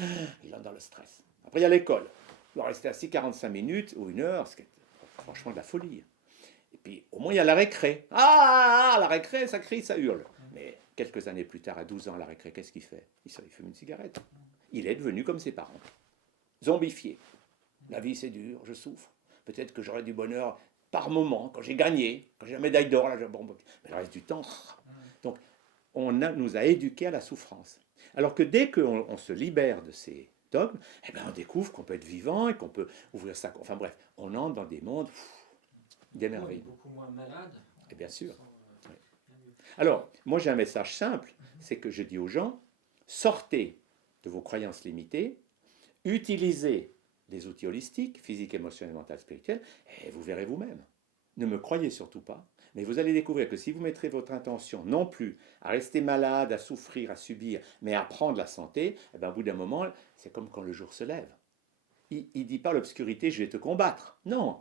Il entre dans le stress. Après, il y a l'école. Il doit rester assis 45 minutes ou 1 heure, ce qui est franchement de la folie. Et puis, au moins, il y a la récré. Ah, la récré, ça crie, ça hurle. Mais quelques années plus tard, à 12 ans, la récré, qu'est-ce qu'il fait? Il fume une cigarette. Il est devenu comme ses parents. Zombifié. La vie, c'est dur, je souffre. Peut-être que j'aurai du bonheur par moment, quand j'ai gagné, quand j'ai la médaille d'or, là, mais le reste du temps. Donc, nous a éduqués à la souffrance. Alors que dès qu'on se libère de ces dogmes, eh bien on découvre qu'on peut être vivant et qu'on peut ouvrir ça. Enfin bref, on entre dans des mondes des merveilles. Beaucoup moins malade. Et bien sûr. Oui. Alors, moi j'ai un message simple, c'est que je dis aux gens, sortez de vos croyances limitées, utilisez les outils holistiques, physiques, émotionnels, mentaux, spirituels, et vous verrez vous-même. Ne me croyez surtout pas. Mais vous allez découvrir que si vous mettrez votre intention non plus à rester malade, à souffrir, à subir, mais à prendre la santé, eh bien, au bout d'un moment, c'est comme quand le jour se lève. Il ne dit pas l'obscurité, je vais te combattre. Non.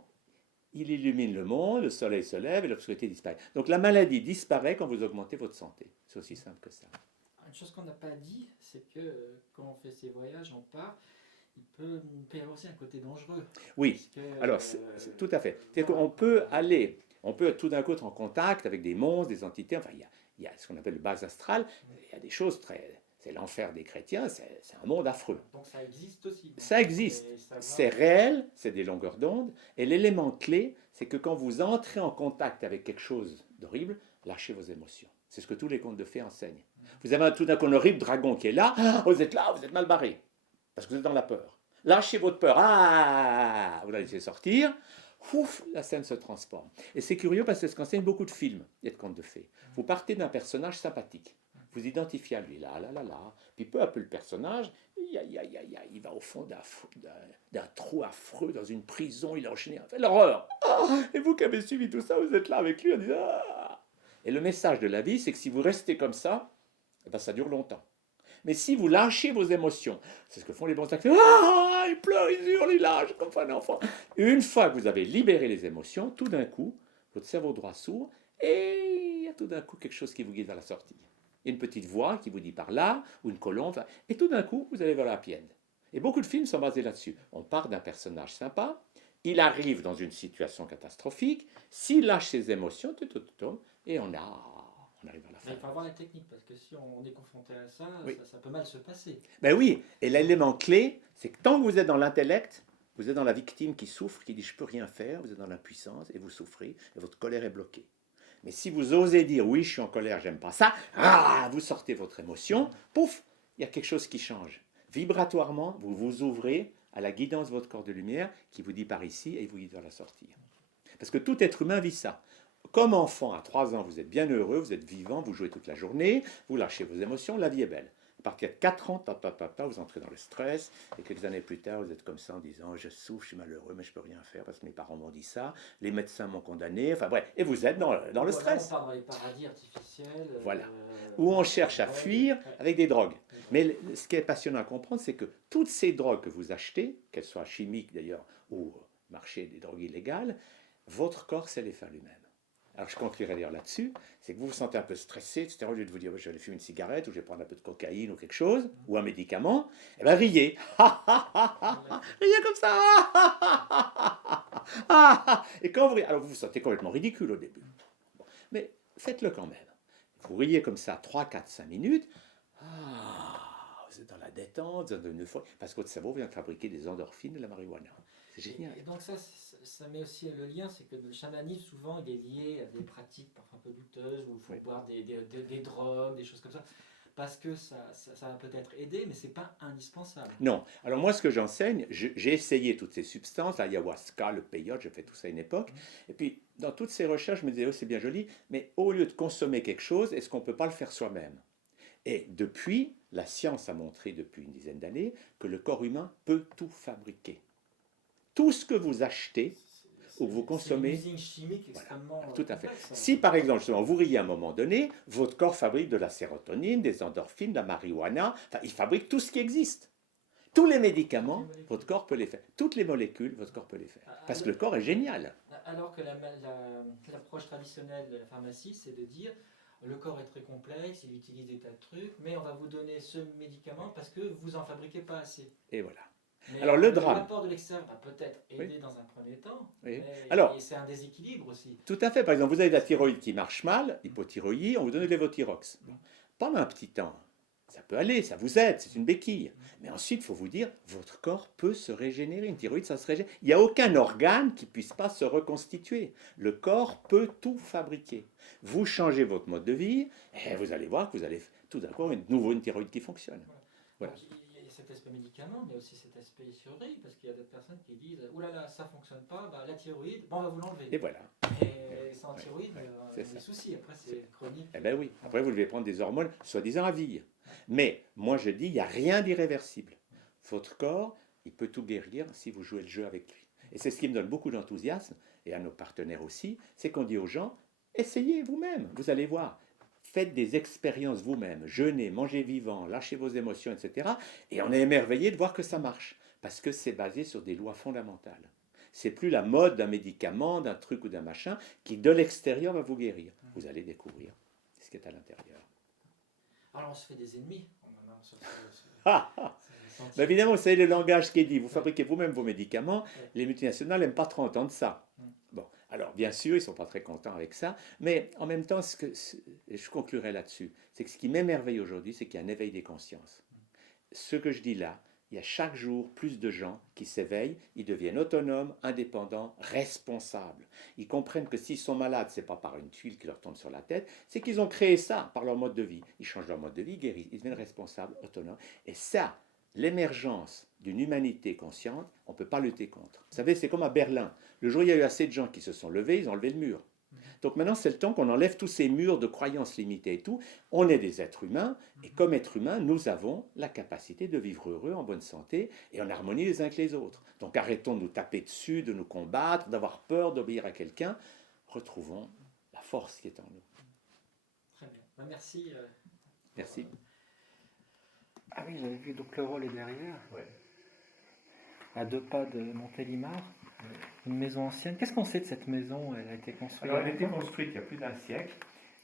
Il illumine le monde, le soleil se lève et l'obscurité disparaît. Donc la maladie disparaît quand vous augmentez votre santé. C'est aussi simple que ça. Une chose qu'on n'a pas dit, c'est que quand on fait ces voyages, on part, il peut y avoir aussi un côté dangereux. Oui, alors tout à fait. C'est-à-dire qu'on peut aller... On peut tout d'un coup être en contact avec des monstres, des entités. Enfin, il y a ce qu'on appelle le bas astral. Il y a des choses très c'est l'enfer des chrétiens, c'est un monde affreux. Donc ça existe aussi. Ça existe, c'est réel, c'est des longueurs d'onde, et l'élément clé, c'est que quand vous entrez en contact avec quelque chose d'horrible, lâchez vos émotions. C'est ce que tous les contes de fées enseignent. Vous avez tout d'un coup un horrible dragon qui est là, vous êtes là, vous êtes mal barré, parce que vous êtes dans la peur. Lâchez votre peur, vous la laissez sortir, ouf, la scène se transforme. Et c'est curieux parce que c'est ce qu'enseignent beaucoup de films et de contes de fées. Vous partez d'un personnage sympathique. Vous identifiez à lui, là, puis peu à peu le personnage, il va au fond d'un trou affreux, dans une prison, il a enchaîné, fait l'horreur. Et vous qui avez suivi tout ça, vous êtes là avec lui en disant Et le message de la vie, c'est que si vous restez comme ça, ben ça dure longtemps. Mais si vous lâchez vos émotions, c'est ce que font les bons acteurs, il pleure, il hurle, il lâche comme un enfant. Une fois que vous avez libéré les émotions, tout d'un coup, votre cerveau droit s'ouvre et il y a tout d'un coup quelque chose qui vous guide vers la sortie. Il y a une petite voix qui vous dit par là, ou une colombe, et tout d'un coup, vous allez vers la happy end. Et beaucoup de films sont basés là-dessus. On part d'un personnage sympa, il arrive dans une situation catastrophique, s'il lâche ses émotions, et on arrive à la fin. Mais il faut avoir la technique, parce que si on est confronté à ça, oui. ça peut mal se passer. Ben oui, et l'élément clé, c'est que tant que vous êtes dans l'intellect, vous êtes dans la victime qui souffre, qui dit « je peux rien faire », vous êtes dans l'impuissance, et vous souffrez, et votre colère est bloquée. Mais si vous osez dire « oui, je suis en colère, j'aime pas ça », vous sortez votre émotion, pouf, il y a quelque chose qui change. Vibratoirement, vous vous ouvrez à la guidance de votre corps de lumière qui vous dit par ici et vous guide vers la sortie. Parce que tout être humain vit ça. Comme enfant, à 3 ans, vous êtes bien heureux, vous êtes vivant, vous jouez toute la journée, vous lâchez vos émotions, la vie est belle. À partir de 4 ans, vous entrez dans le stress, et quelques années plus tard, vous êtes comme ça en disant « je souffre, je suis malheureux, mais je ne peux rien faire parce que mes parents m'ont dit ça, les médecins m'ont condamné », enfin bref, et vous êtes dans le stress. On part dans les paradis artificiels. Voilà, où on cherche à fuir avec des drogues. Mais ce qui est passionnant à comprendre, c'est que toutes ces drogues que vous achetez, qu'elles soient chimiques d'ailleurs, ou marché des drogues illégales, votre corps sait les faire lui-même. Alors je conclurai d'ailleurs là-dessus, c'est que vous vous sentez un peu stressé, etc. Au lieu de vous dire je vais aller fumer une cigarette, ou je vais prendre un peu de cocaïne ou quelque chose, ou un médicament, eh bien riez. Riez comme ça. Et quand vous riez, alors vous vous sentez complètement ridicule au début. Bon, mais faites-le quand même. Vous riez comme ça 3, 4, 5 minutes. Vous êtes dans la détente, vous êtes dans une euphorie, parce que votre cerveau vient de fabriquer des endorphines et de la marijuana. C'est génial. Et donc ça met aussi le lien, c'est que le chamanisme, souvent, il est lié à des pratiques parfois un peu douteuses, où il faut boire des drogues, des choses comme ça, parce que ça va peut-être aider, mais ce n'est pas indispensable. Non. Alors moi, ce que j'enseigne, j'ai essayé toutes ces substances, l'ayahuasca, le peyote, j'ai fait tout ça à une époque, et puis dans toutes ces recherches, je me disais, c'est bien joli, mais au lieu de consommer quelque chose, est-ce qu'on ne peut pas le faire soi-même ? Et depuis, la science a montré depuis une dizaine d'années que le corps humain peut tout fabriquer. Tout ce que vous achetez ou que vous consommez. C'est une usine chimique extrêmement. Voilà, tout à fait. Si par exemple, justement, vous riez à un moment donné, votre corps fabrique de la sérotonine, des endorphines, de la marijuana, enfin, il fabrique tout ce qui existe. Tous les médicaments, votre corps peut les faire. Toutes les molécules, votre corps peut les faire. Parce que le corps est génial. Alors que l'approche traditionnelle de la pharmacie, c'est de dire le corps est très complexe, il utilise des tas de trucs, mais on va vous donner ce médicament parce que vous n'en fabriquez pas assez. Et voilà. Mais alors le drame. L'apport de l'extérieur va peut-être aider dans un premier temps, mais c'est un déséquilibre aussi. Tout à fait. Par exemple, vous avez la thyroïde qui marche mal, hypothyroïdie, on vous donne de l'évothyrox. Pendant un petit temps, ça peut aller, ça vous aide, c'est une béquille. Mais ensuite, il faut vous dire, votre corps peut se régénérer. Une thyroïde, ça se régénère. Il n'y a aucun organe qui ne puisse pas se reconstituer. Le corps peut tout fabriquer. Vous changez votre mode de vie, et vous allez voir que vous allez tout d'un coup une thyroïde qui fonctionne. Voilà. Donc, il y a cet aspect médicament, mais il y a aussi cet aspect thyroïde, parce qu'il y a d'autres personnes qui disent « Ouh là là, ça ne fonctionne pas, la thyroïde, on va vous l'enlever. » Et voilà. Et sans thyroïde, c'est des soucis. Après, c'est chronique. Eh bien oui. Après, vous devez prendre des hormones, soi-disant à vie. Mais moi, je dis, il n'y a rien d'irréversible. Votre corps, il peut tout guérir si vous jouez le jeu avec lui. Et c'est ce qui me donne beaucoup d'enthousiasme, et à nos partenaires aussi, c'est qu'on dit aux gens, essayez vous-même, vous allez voir. Faites des expériences vous-même, jeûnez, mangez vivant, lâchez vos émotions, etc. Et on est émerveillé de voir que ça marche, parce que c'est basé sur des lois fondamentales. C'est plus la mode d'un médicament, d'un truc ou d'un machin, qui de l'extérieur va vous guérir. Vous allez découvrir ce qui est à l'intérieur. Alors on se fait des ennemis. Mais évidemment, vous savez le langage qui est dit, vous fabriquez vous-même vos médicaments, les multinationales n'aiment pas trop entendre ça. Bon, alors bien sûr, ils ne sont pas très contents avec ça, mais en même temps, et je conclurai là-dessus, c'est que ce qui m'émerveille aujourd'hui, c'est qu'il y a un éveil des consciences. Ce que je dis là, il y a chaque jour plus de gens qui s'éveillent, ils deviennent autonomes, indépendants, responsables. Ils comprennent que s'ils sont malades, ce n'est pas par une tuile qui leur tombe sur la tête, c'est qu'ils ont créé ça par leur mode de vie. Ils changent leur mode de vie, guérissent, ils deviennent responsables, autonomes. Et ça, l'émergence d'une humanité consciente, on ne peut pas lutter contre. Vous savez, c'est comme à Berlin. Le jour où il y a eu assez de gens qui se sont levés, ils ont levé le mur. Donc maintenant, c'est le temps qu'on enlève tous ces murs de croyances limitées et tout. On est des êtres humains, et comme êtres humains, nous avons la capacité de vivre heureux, en bonne santé, et en harmonie les uns avec les autres. Donc arrêtons de nous taper dessus, de nous combattre, d'avoir peur d'obéir à quelqu'un. Retrouvons la force qui est en nous. Très bien. Merci. Merci. Ah oui, j'avais vu, donc le rôle est derrière, Ouais. à 2 pas de Montélimar. Une maison ancienne. Qu'est-ce qu'on sait de cette maison? Elle a été construite. Alors, elle a été construite il y a plus d'un siècle,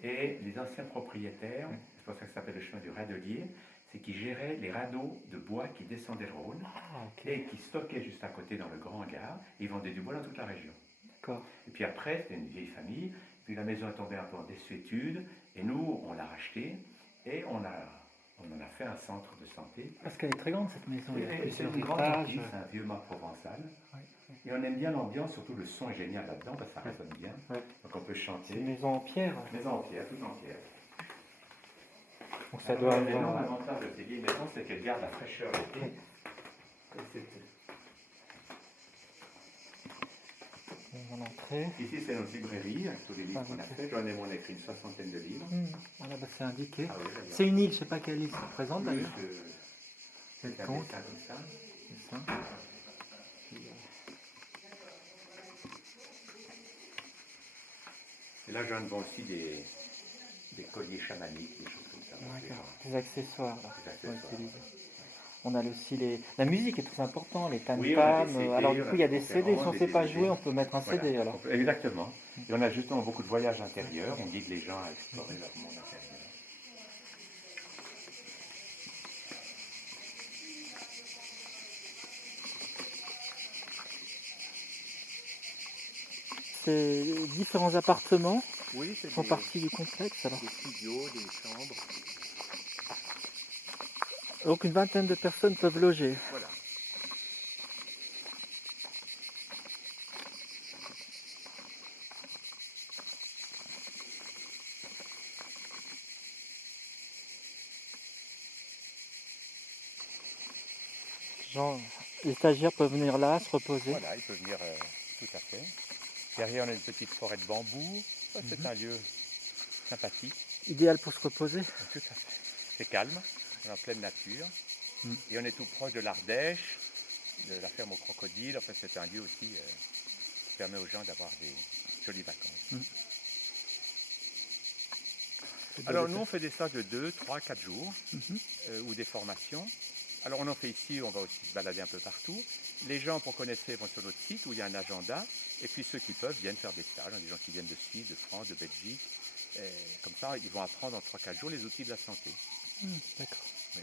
et les anciens propriétaires, c'est pour ça que ça s'appelle le chemin du Radelier, c'est qu'ils géraient les radeaux de bois qui descendaient le Rhône et qui stockaient juste à côté dans le grand hangar. Ils vendaient du bois dans toute la région. D'accord. Et puis après, c'était une vieille famille, puis la maison est tombée un peu en désuétude, et nous, on l'a rachetée, et on en a fait un centre de santé. Parce qu'elle est très grande cette maison. Il y a C'est plusieurs une grande étages. bâtisse, c'est un vieux mât provençal. Ouais. Et on aime bien l'ambiance, surtout le son est génial là-dedans, parce que ça résonne bien. Ouais. Donc on peut chanter. C'est une maison en pierre. Maison en pierre, toute en pierre. Donc ça doit L'énorme avoir. avantage de ces vieilles maisons, c'est qu'elles gardent la fraîcheur l'été. L'entrée. Ici, c'est notre librairie, avec tous les livres qu'on a fait. J'en ai mon écrit une 60aine de livres. Voilà, bah, c'est indiqué. Ah oui, C'est une île, je ne sais pas quelle île se présente oui, d'ailleurs. c'est un Quelconque. dessin comme ça. C'est ça. Et là, j'en vends aussi des colliers chamaniques, des choses comme ça. D'accord. Des accessoires. Là, Des accessoires. qu'on utilise. On a aussi les. La musique est très importante, les tam-tams. Oui, on a des CD, alors du coup, il y a des on a CD. Si on ne sait pas DVD. jouer, on peut mettre un CD Voilà. alors. Exactement. Et on a justement beaucoup de voyages intérieurs. On guide les gens à explorer leur monde intérieur. Ces différents appartements Oui, c'est font partie du complexe alors. des studios, des chambres. Donc une vingtaine de personnes peuvent loger. Voilà. Genre, les stagiaires peuvent venir là, se reposer. Voilà, il peut venir tout à fait. Derrière, on a une petite forêt de bambou. Ça, c'est un lieu sympathique. Idéal pour se reposer. Tout à fait. C'est calme, on est en pleine nature. Et on est tout proche de l'Ardèche, de la ferme aux crocodiles. Enfin, c'est un lieu aussi qui permet aux gens d'avoir des jolies vacances. Alors, nous, on fait des stages de 2, 3, 4 jours ou des formations. Alors, on en fait ici, on va aussi se balader un peu partout. Les gens, pour connaître, vont sur notre site où il y a un agenda. Et puis, ceux qui peuvent viennent faire des stages. Il y a des gens qui viennent de Suisse, de France, de Belgique. Et comme ça, ils vont apprendre en 3-4 jours les outils de la santé. D'accord. Oui.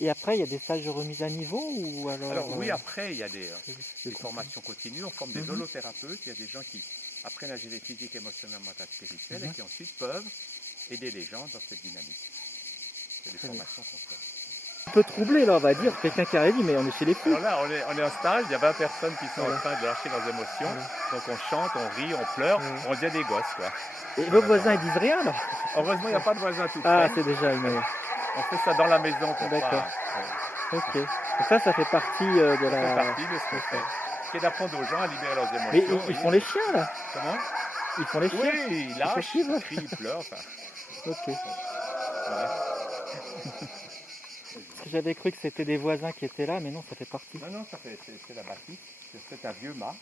Et après, il y a des stages de remise à niveau ou Alors oui, après, il y a des compris. formations continues. On forme des holothérapeutes. Il y a des gens qui apprennent à gérer physique, émotionnel, mental, spirituel et qui ensuite peuvent aider les gens dans cette dynamique. C'est des formations qu'on fait. Un peu troublé là, on va dire. Quelqu'un qui arrive, mais on est chez les fous. Alors là, on est en stage. Il y a 20 personnes qui sont en train de lâcher leurs émotions. Donc on chante, on rit, on pleure. On devient des gosses, quoi. Et vos voisins, ils disent rien alors? Heureusement, il n'y a pas de voisins tout près. Ah, c'est déjà une... On fait ça dans la maison pour D'accord. pas... Ok. Donc ça fait partie de Ça fait la... partie de ce qu'on fait. C'est d'apprendre aux gens à libérer leurs émotions. Mais ils font les chiens là. Comment? Ils font les chiens. Oui, ils lâchent, crient, ils crient, ils pleurent. Enfin, Ok. voilà. J'avais cru que c'était des voisins qui étaient là, mais non, ça fait partie. Non, c'est la bâtisse. C'est un vieux mât.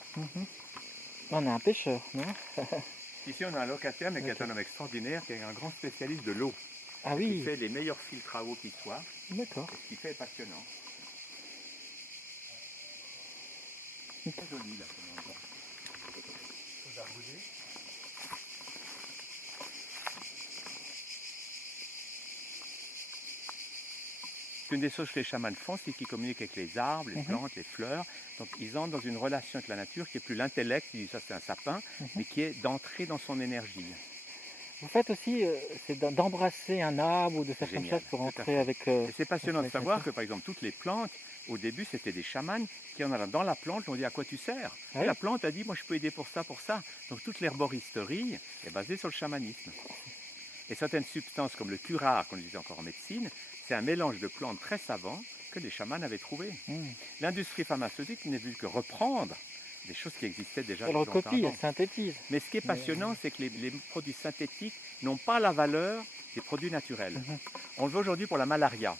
On a un pêcheur, non? Ici, on a un locataire, mais qui est un homme extraordinaire, qui est un grand spécialiste de l'eau. Ah Il oui, fait les meilleurs filtres à eau qui soient. d'accord. Et ce qu'il fait est passionnant. C'est très joli, là, comme endroit. Chose à bouger. qu'une des choses que les chamans font, c'est qu'ils communiquent avec les arbres, les plantes, les fleurs. Donc ils entrent dans une relation avec la nature qui est plus l'intellect, qui dit ça c'est un sapin, mais qui est d'entrer dans son énergie. Vous faites aussi, c'est d'embrasser un arbre ou de faire comme ça pour entrer avec... Et c'est passionnant de savoir que par exemple toutes les plantes, au début c'était des chamans qui en allant dans la plante, lui ont dit à quoi tu sers. Et la plante a dit moi je peux aider pour ça, pour ça. Donc toute l'herboristerie est basée sur le chamanisme. Et certaines substances comme le curare, qu'on disait encore en médecine, c'est un mélange de plantes très savants que les chamans avaient trouvé. L'industrie pharmaceutique n'est vue que reprendre des choses qui existaient déjà. Elle recopie, elle synthétise. Mais ce qui est passionnant, c'est que les produits synthétiques n'ont pas la valeur des produits naturels. On le voit aujourd'hui pour la malaria.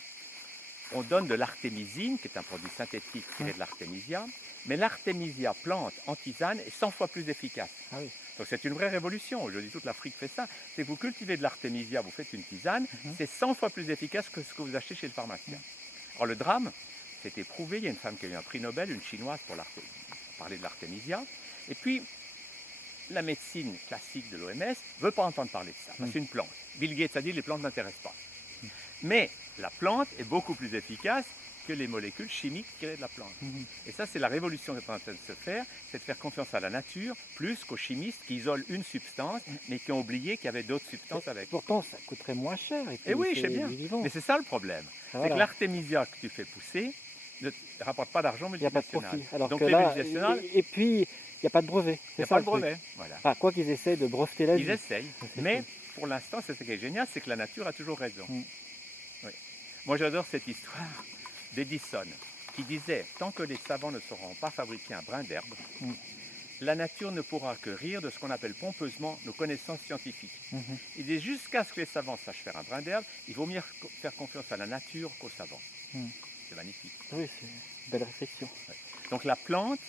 On donne de l'artémisine, qui est un produit synthétique tiré de l'artémisia, mais l'artémisia plante en tisane est 100 fois plus efficace. Ah oui. Donc c'est une vraie révolution. Aujourd'hui, toute l'Afrique fait ça. C'est que vous cultivez de l'artémisia, vous faites une tisane, c'est 100 fois plus efficace que ce que vous achetez chez le pharmacien. Alors le drame, c'était prouvé. Il y a une femme qui a eu un prix Nobel, une chinoise, pour parler de l'artémisia. Et puis, la médecine classique de l'OMS ne veut pas entendre parler de ça. C'est une plante. Bill Gates a dit les plantes ne m'intéressent pas. Mais la plante est beaucoup plus efficace que les molécules chimiques tirées de la plante. Et ça, c'est la révolution qui est en train de se faire, c'est de faire confiance à la nature, plus qu'aux chimistes qui isolent une substance, mais qui ont oublié qu'il y avait d'autres substances avec. Pourtant, ça coûterait moins cher. Et oui, je sais bien. Mais c'est ça le problème. C'est que l'artémisia que tu fais pousser ne rapporte pas d'argent multinational. Donc là, et puis, il n'y a pas de brevet. Il n'y a pas de brevet. Voilà. Enfin, quoi qu'ils essaient de breveter la vie. Ils essayent. Mais pour l'instant, c'est ce qui est génial, c'est que la nature a toujours raison. Oui. Moi, j'adore cette histoire d'Edison, qui disait « Tant que les savants ne sauront pas fabriquer un brin d'herbe, la nature ne pourra que rire de ce qu'on appelle pompeusement nos connaissances scientifiques. » Il dit « Jusqu'à ce que les savants sachent faire un brin d'herbe, il vaut mieux faire confiance à la nature qu'aux savants. » C'est magnifique. Oui, c'est une belle réflexion. Ouais. Donc la plante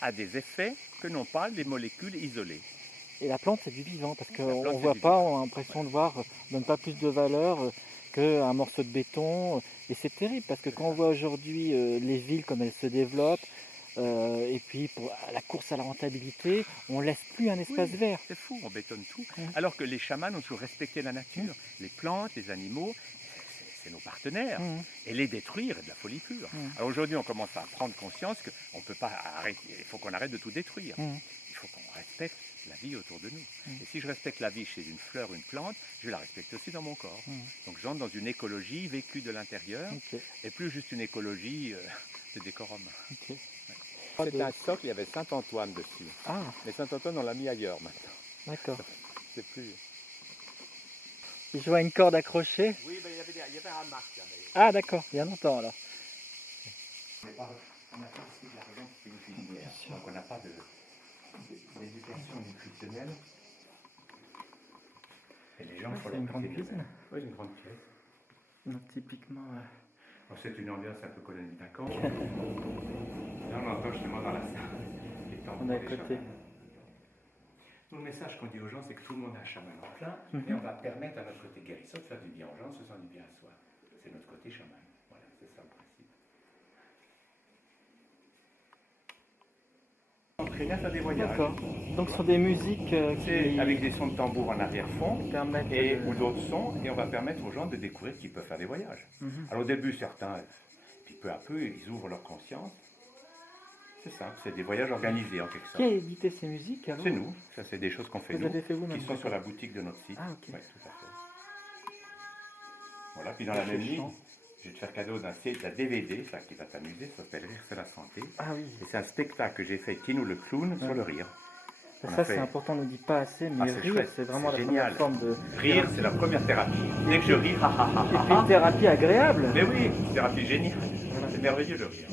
a des effets que n'ont pas les molécules isolées. Et la plante, c'est du vivant, parce qu'on ne voit pas, on a l'impression de voir, on donne pas plus de valeur qu'un morceau de béton. Et c'est terrible, parce que quand on voit aujourd'hui les villes comme elles se développent, et puis pour la course à la rentabilité, on ne laisse plus un espace vert. C'est fou, on bétonne tout. Alors que les chamans ont toujours respecté la nature. Les plantes, les animaux, c'est nos partenaires. Et les détruire est de la folie pure. Alors aujourd'hui, on commence à prendre conscience qu'on ne peut pas arrêter, il faut qu'on arrête de tout détruire. Il faut qu'on respecte la vie autour de nous. Et si je respecte la vie chez une fleur, une plante, je la respecte aussi dans mon corps. Donc j'entre dans une écologie vécue de l'intérieur, et plus juste une écologie de décorum. C'était un socle, il y avait Saint-Antoine dessus. Mais Saint-Antoine, on l'a mis ailleurs maintenant. D'accord. C'est plus... Et je vois une corde accrochée. Oui, ben, il y avait un hamac là. Ah d'accord, il y a longtemps alors. On n'a pas ici de la raison que c'est une cuisinière. Donc on n'a pas d'éducation nutritionnelle. Et les gens font C'est une grande cuisine. Oui, une grande pièce. Donc, typiquement... C'est une ambiance un peu colonie de vacances. Là on entend justement dans la salle les tambours des côté. Nous, le message qu'on dit aux gens, c'est que tout le monde a un chaman en plein, et on va permettre à notre côté guérisseur de faire du bien aux gens, se sentir du bien à soi. C'est notre côté chaman. Voilà, c'est ça le principe. Entraîner à faire des voyages. D'accord. Donc ce sont des musiques avec des sons de tambour en arrière-fond et ou d'autres sons, et on va permettre aux gens de découvrir qu'ils peuvent faire des voyages. Alors au début, certains, puis peu à peu, ils ouvrent leur conscience. C'est ça, c'est des voyages organisés en quelque sorte. Qui a édité ces musiques alors? C'est nous, ça c'est des choses qu'on fait vous nous, avez fait vous-même, qui sont sur la boutique de notre site. Ah ok. Oui, tout à fait. Voilà, puis dans la même ligne, je vais te faire cadeau d'un DVD, ça qui va t'amuser, ça s'appelle Rire c'est la santé. Ah oui. Et c'est un spectacle que j'ai fait avec Kinou le clown sur le rire. Ça c'est important, on ne nous dit pas assez, mais rire c'est vraiment la première forme de... Rire c'est la première thérapie. Dès que je ris, ha ha ha. Et puis une thérapie agréable. Mais oui, une thérapie géniale. C'est merveilleux le rire.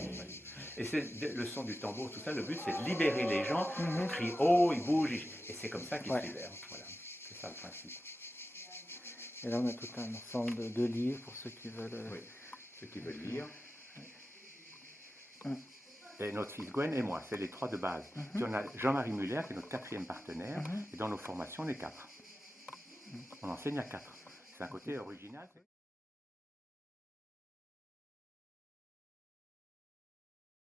Et c'est le son du tambour, tout ça, le but c'est de libérer les gens, ils crient haut, ils bougent, et c'est comme ça qu'ils se libèrent. Voilà, c'est ça le principe. Et là on a tout un ensemble de livres pour ceux qui veulent... Oui, ceux qui veulent lire. Et notre fils Gwen et moi, c'est les trois de base. Puis on a Jean-Marie Muller qui est notre 4e partenaire, et dans nos formations on est 4. On enseigne à 4. C'est un côté original.